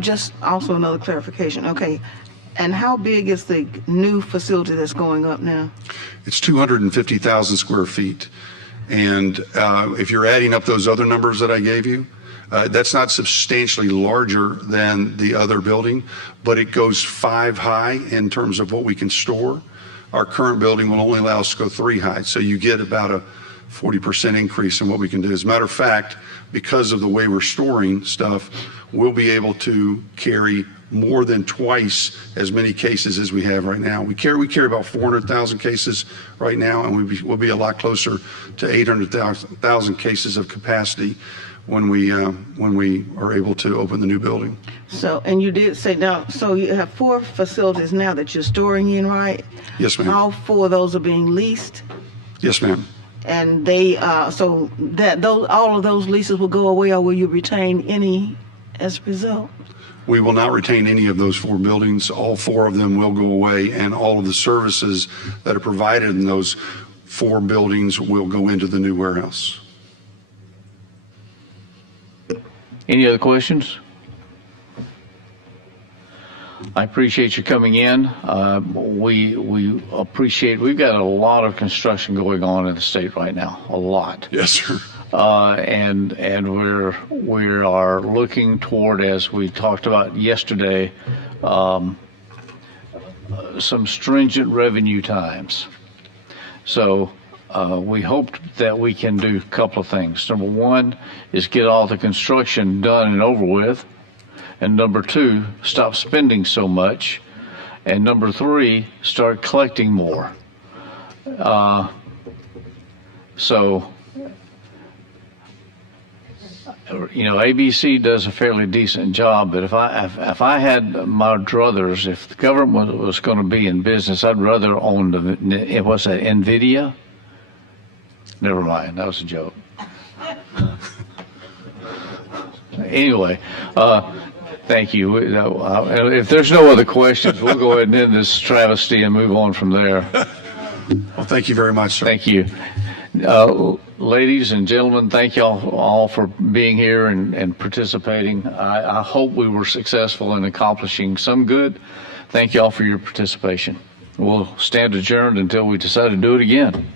Just also another clarification. Okay. And how big is the new facility that's going up now? It's 250,000 square feet. And if you're adding up those other numbers that I gave you, that's not substantially larger than the other building, but it goes 5 high in terms of what we can store. Our current building will only allow us to go 3 high, so you get about a 40% increase in what we can do. As a matter of fact, because of the way we're storing stuff, we'll be able to carry more than twice as many cases as we have right now. We carry about 400,000 cases right now, and we'll be a lot closer to 800,000 cases of capacity when we are able to open the new building. So, and you did say now, so you have 4 facilities now that you're storing in, right? Yes, ma'am. All 4 of those are being leased, Yes, ma'am. and they so that all of those leases will go away, or will you retain any as a result? We will not retain any of those 4 buildings. All 4 of them will go away, and all of the services that are provided in those 4 buildings will go into the new warehouse. Any other questions? I appreciate you coming in. We appreciate, we've got a lot of construction going on in the state right now, a lot. Yes, sir. And we are looking toward, as we talked about yesterday, some stringent revenue times. So we hope that we can do a couple of things. Number 1 is get all the construction done and over with. And number 2, stop spending so much. And number 3, start collecting more. ABC does a fairly decent job, but if I had my druthers, if the government was going to be in business, I'd rather own what's that, NVIDIA? Never mind, that was a joke. Anyway, thank you. If there's no other questions, we'll go ahead and end this travesty and move on from there. Well, thank you very much, sir. Thank you. Ladies and gentlemen, thank you all for being here and participating. I hope we were successful in accomplishing some good. Thank you all for your participation. We'll stand adjourned until we decide to do it again.